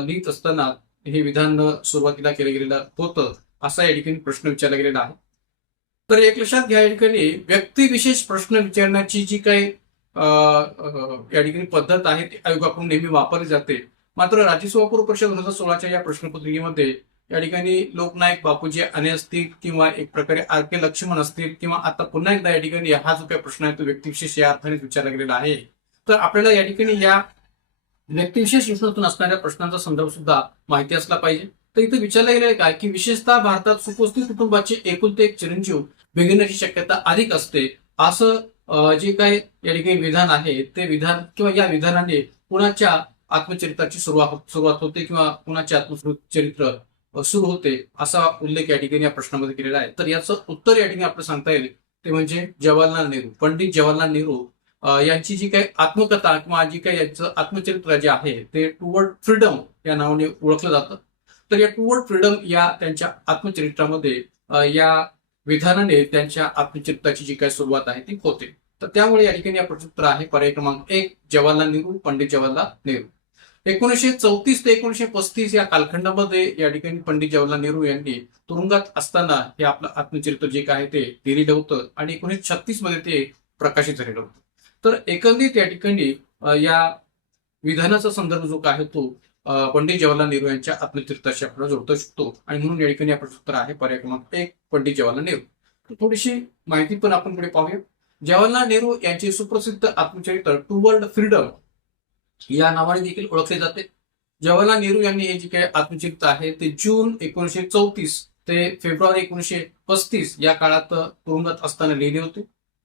लिहित असताना हे विधान सुरुवातीला केलं गेलेलं होतं असा या ठिकाणी प्रश्न विचारला गेलेला आहे. तर एक लक्षात घ्या या ठिकाणी व्यक्तिविशेष प्रश्न विचारण्याची जी काही या ठिकाणी पद्धत आहे ती आयोगाकडून नेहमी वापरली जाते. मात्र राज्यसभा पूर्वपरीक्षा 2016च्या या प्रश्नपत्रिकेमध्ये या ठिकाणी लोकनायक बापूजी आणे असतील किंवा एक प्रकारे आर के लक्ष्मण असतील किंवा आता पुन्हा एकदा या ठिकाणी हा जो काही प्रश्न आहे तो व्यक्तिविशेष या अर्थाने विचारला गेलेला आहे. तर आपल्याला या ठिकाणी या व्यक्तिविशेष योजनेतून असणाऱ्या प्रश्नांचा संदर्भ सुद्धा माहिती असला पाहिजे. तर इथे विचारलं गेलं काय की विशेषतः भारतात सुपस्थित कुटुंबाचे एकुलते एक चिरंजीव बिघडण्याची शक्यता अधिक असते, असं जे काही या ठिकाणी विधान आहे ते विधान किंवा या विधानाने कुणाच्या आत्मचरित्राची सुरुवात होते किंवा कुणाचे आत्मचरित्र सुरू होते असा उल्लेख या ठिकाणी या प्रश्नामध्ये केलेला आहे. तर याचं उत्तर या ठिकाणी आपलं सांगता येईल ते म्हणजे जवाहरलाल नेहरू. पंडित जवाहरलाल नेहरू यांची जी काही आत्मकथा किंवा जी काही यांचं आत्मचरित्र जे आहे ते टुवर्ड फ्रीडम या नावाने ओळखलं जातं. तर या टुवर्ड फ्रीडम या त्यांच्या आत्मचरित्रामध्ये या विधानाने त्यांच्या आत्मचरित्राची जी काही सुरुवात आहे ती होते. तर त्यामुळे या ठिकाणी या प्रश्नोत्तर आहे पर्याय क्रमांक 1 जवाहरलाल नेहरू, पंडित जवाहरलाल नेहरू. 1934 ते 1935 या कालखंडामध्ये या ठिकाणी पंडित जवाहरलाल नेहरू यांनी तुरुंगात असताना हे आपलं आत्मचरित्र जे काय ते लिहिलं होतं आणि 1936 मध्ये ते प्रकाशित झालेलं होतं. तर एकंदरीत या ठिकाणी या विधानाचा संदर्भ जो काय तो पंडित जवाहरलाल नेहरू यांच्या आत्मचरित्राशी आपल्याला जोडता शकतो आणि म्हणून या ठिकाणी आपण उत्तर आहे पर्याय क्रमांक 1 पंडित जवाहरलाल नेहरू. थोडीशी माहिती पण आपण पुढे पाहूया. जवाहरलाल नेहरू यांचे सुप्रसिद्ध आत्मचरित्र टुवर्ड फ्रीडम या नावाने देखील ओळखले जाते. जवाहरलाल नेहरू यांनी हे जे काही आत्मचरित्र आहे ते जून 1934 ते फेब्रुवारी 1935 या काळात तुरुंगात असताना लिहिले होते.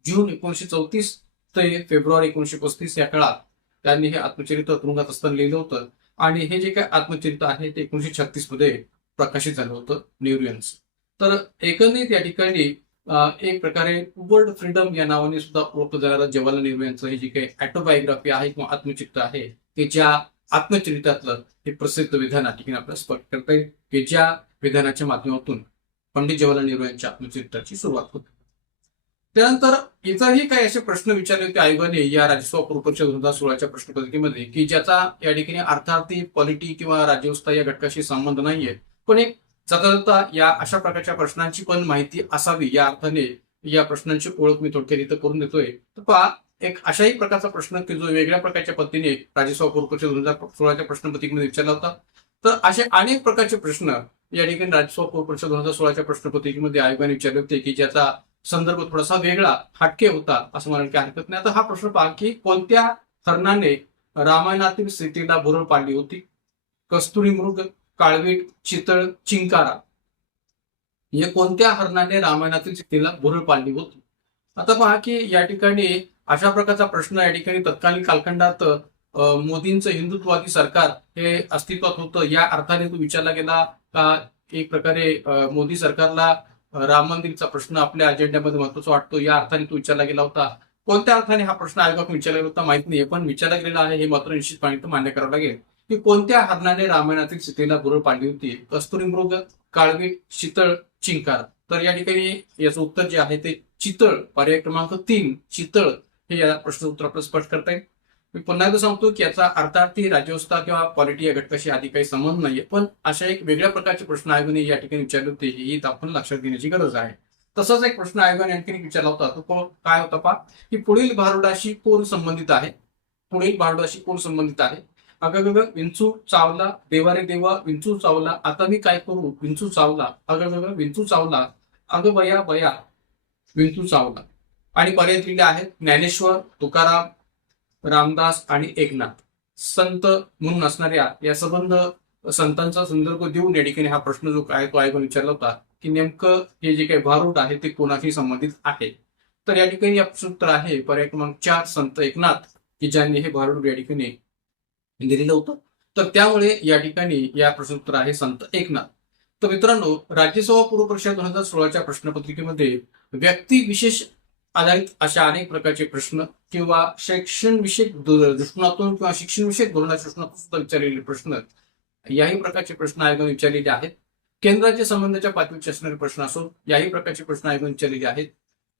जून 1934 ते फेब्रुवारी 1935 या काळात त्यांनी हे आत्मचरित्र तुरुंगात असताना लिहिलं होतं आणि हे जे काही आत्मचरित्र आहे ते 1936 मध्ये प्रकाशित झालं होतं नेहरू यांचं. तर एकंदरीत या ठिकाणी एक प्रकारे टुवर्ड फ्रीडम या नावाने सुद्धा ओळखलं जाणारं जवाहरलाल नेहरू यांचं हे जे काही ऑटोबायोग्राफी आहे किंवा आत्मचरित्र आहे ते ज्या आत्मचरित्रातलं हे प्रसिद्ध विधान या ठिकाणी आपल्याला स्पष्ट करता येईल की ज्या विधानाच्या माध्यमातून पंडित जवाहरलाल नेहरू यांच्या आत्मचरित्राची सुरुवात होते. त्यानंतर इतरही काही असे प्रश्न विचारले होते आयोगाने या राज्यसभा पूर्वपरीक्षा 2016च्या प्रश्नपत्रिकेमध्ये की ज्याचा या ठिकाणी अर्थार्थी पॉलिटी किंवा राज्यव्यवस्था या घटकाशी संबंध नाहीये, पण एक जाता या अशा प्रकारच्या प्रश्नांची पण माहिती असावी या अर्थाने या प्रश्नांची ओळख मी थोडक्यात इथं करून देतोय. तर पहा, एक अशाही प्रकारचा प्रश्न की जो वेगळ्या प्रकारच्या पद्धतीने राज्यसभा पूर्वपरीक्षा 2016च्या प्रश्नपत्रिकेमध्ये विचारला होता. तर असे अनेक प्रकारचे प्रश्न या ठिकाणी राज्यसभा पूर्वपरीक्षा 2016च्या प्रश्नपत्रिकेमध्ये आयोगाने विचारले होते की ज्याचा संदर्भ थोडासा वेगळा हटके होता असं म्हणायला काही हरकत नाही. आता हा प्रश्न पहा की कोणत्या हरणाने रामायणातील सीतेला भुरळ पाडली होती? कस्तुरी मृग, काळवीट, चितळ, चिंकारा या कोणत्या हरणाने रामायणातील सीतेला भुरळ पाडली होती? आता पहा की या ठिकाणी अशा प्रकारचा प्रश्न या ठिकाणी तत्कालीन कालखंडात मोदींचं हिंदुत्ववादी सरकार हे अस्तित्वात होतं या अर्थाने तो विचारला गेला का एक प्रकारे मोदी सरकारला राम मंदिरचा प्रश्न आपल्या अजेंड्यामध्ये महत्वाचा वाटतो या अर्थाने तो विचारला गेला होता. कोणत्या अर्थाने हा प्रश्न आयोगाकडून विचारला गेला होता माहित नाहीये, पण विचारला गेलेला आहे हे मात्र निश्चितपणे मान्य करावं लागेल की कोणत्या हरणाने रामायणातील सीतेला भुरळ पाडली होती? कस्तुरी मृग, काळवीट, चितळ, चिंकार. तर या ठिकाणी याचं उत्तर जे आहे ते चितळ, पर्याय क्रमांक 3 चितळ हे या प्रश्नाचं उत्तर आपल्याला स्पष्ट करता येईल. मी पुन्हा एकदा सांगतो की याचा अर्थार्थी राज्यव्यवस्था किंवा पॉलिटी या घटकाशी आधी काही संबंध नाहीये, पण अशा एक वेगळ्या प्रकारचे प्रश्न आयोगाने या ठिकाणी विचारले होते ही आपण लक्षात घेण्याची गरज आहे. तसाच एक प्रश्न आयोगाने आणखी विचारला होता तो काय होता पहा की पुढील भारुडाशी कोण संबंधित आहे? पुढील भारुडाशी कोण संबंधित आहे? अगं विंचू चावला, देवा रे देवा विंचू चावला, आता मी काय करू विंचू चावला, अगं विंचू चावला, अगं बया बया विंचू चावला. आणि पर्याय दिलेले आहेत ज्ञानेश्वर, तुकाराम, रामदास आणि एकनाथ. संत म्हणून असणाऱ्या या संबंध संतांचा संदर्भ देऊन या ठिकाणी हा प्रश्न जो आहे तो आयोगाने विचारला होता की नेमकं हे जे काही भारूड आहे ते कोणाशी संबंधित आहे. तर या ठिकाणी उत्तर आहे पर्याय क्रमांक 4 संत एकनाथ की ज्यांनी हे भारूड या ठिकाणी दिलेलं होतं. तर त्यामुळे या ठिकाणी या प्रश्नोत्तर आहे संत एकनाथ. तर मित्रांनो, राज्यसभा पूर्वपरीक्षा 2016च्या प्रश्नपत्रिकेमध्ये व्यक्ती विशेष आधारित अशा अनेक प्रकारचे प्रश्न किंवा शैक्षणविषयक दृष्टिकोनातून किंवा शिक्षणविषयक धोरणाच्या दृष्टिकोनातून सुद्धा विचारलेले प्रश्न याही प्रकारचे प्रश्न आयोगाने विचारलेले आहेत. केंद्राच्या संबंधाच्या पातळीचे असणारे प्रश्न असो याही प्रकारचे प्रश्न आयोगाने विचारलेले आहेत.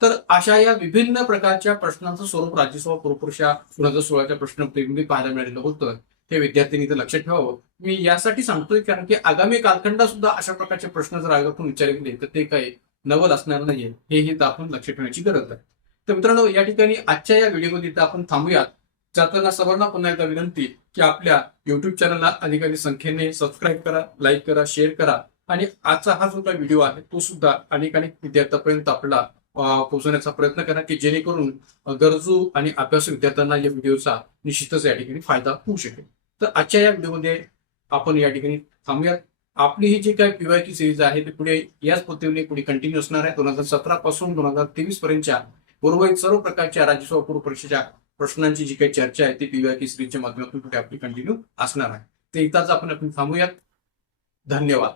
तर अशा या विभिन्न प्रकारच्या प्रश्नांचं स्वरूप राज्यसभा पूर्वपरीक्षा 2016च्या प्रश्नपत्रिकेमध्ये पाहायला मिळालेलं होतं. हे विद्यार्थ्यांनी इथं लक्षात ठेवावं. मी यासाठी सांगतोय कारण की आगामी कालखंडात सुद्धा अशा प्रकारचे प्रश्न जर आयोगाकडून विचारले गेले तर ते काही नवल असणार नाहीये हेही आपण लक्षात ठेवण्याची गरज आहे. तर मित्रांनो, या ठिकाणी आजच्या या व्हिडिओमध्ये आपण थांबूयात. जाताना सर्वांना पुन्हा एकदा विनंती की आपल्या युट्यूब चॅनलला अधिकाधिक संख्येने सबस्क्राईब करा, लाईक करा, शेअर करा आणि आजचा हा जो काही व्हिडिओ आहे तो सुद्धा अनेक विद्यार्थ्यांपर्यंत आपला पोहोचवण्याचा प्रयत्न करा की जेणेकरून गरजू आणि अभ्यासू विद्यार्थ्यांना या व्हिडिओचा निश्चितच या ठिकाणी फायदा होऊ शकेल. तर आजच्या या व्हिडिओमध्ये आपण या ठिकाणी थांबूयात. आपली ही जी काही पीवायक्यू सिरीज आहे ती पुढे याच पद्धतीने पुढे कंटिन्यू असणार आहे. 2017 पासून 2023 पर्यंतच्या उर्वरित सर्व प्रकारच्या राज्यसभा पूर्व परीक्षेच्या प्रश्नांची जी काही चर्चा आहे ती पीवायक्यू सिरीजच्या माध्यमातून पुढे आपली कंटिन्यू असणार आहे. तर इथंच आपण थांबूयात. धन्यवाद.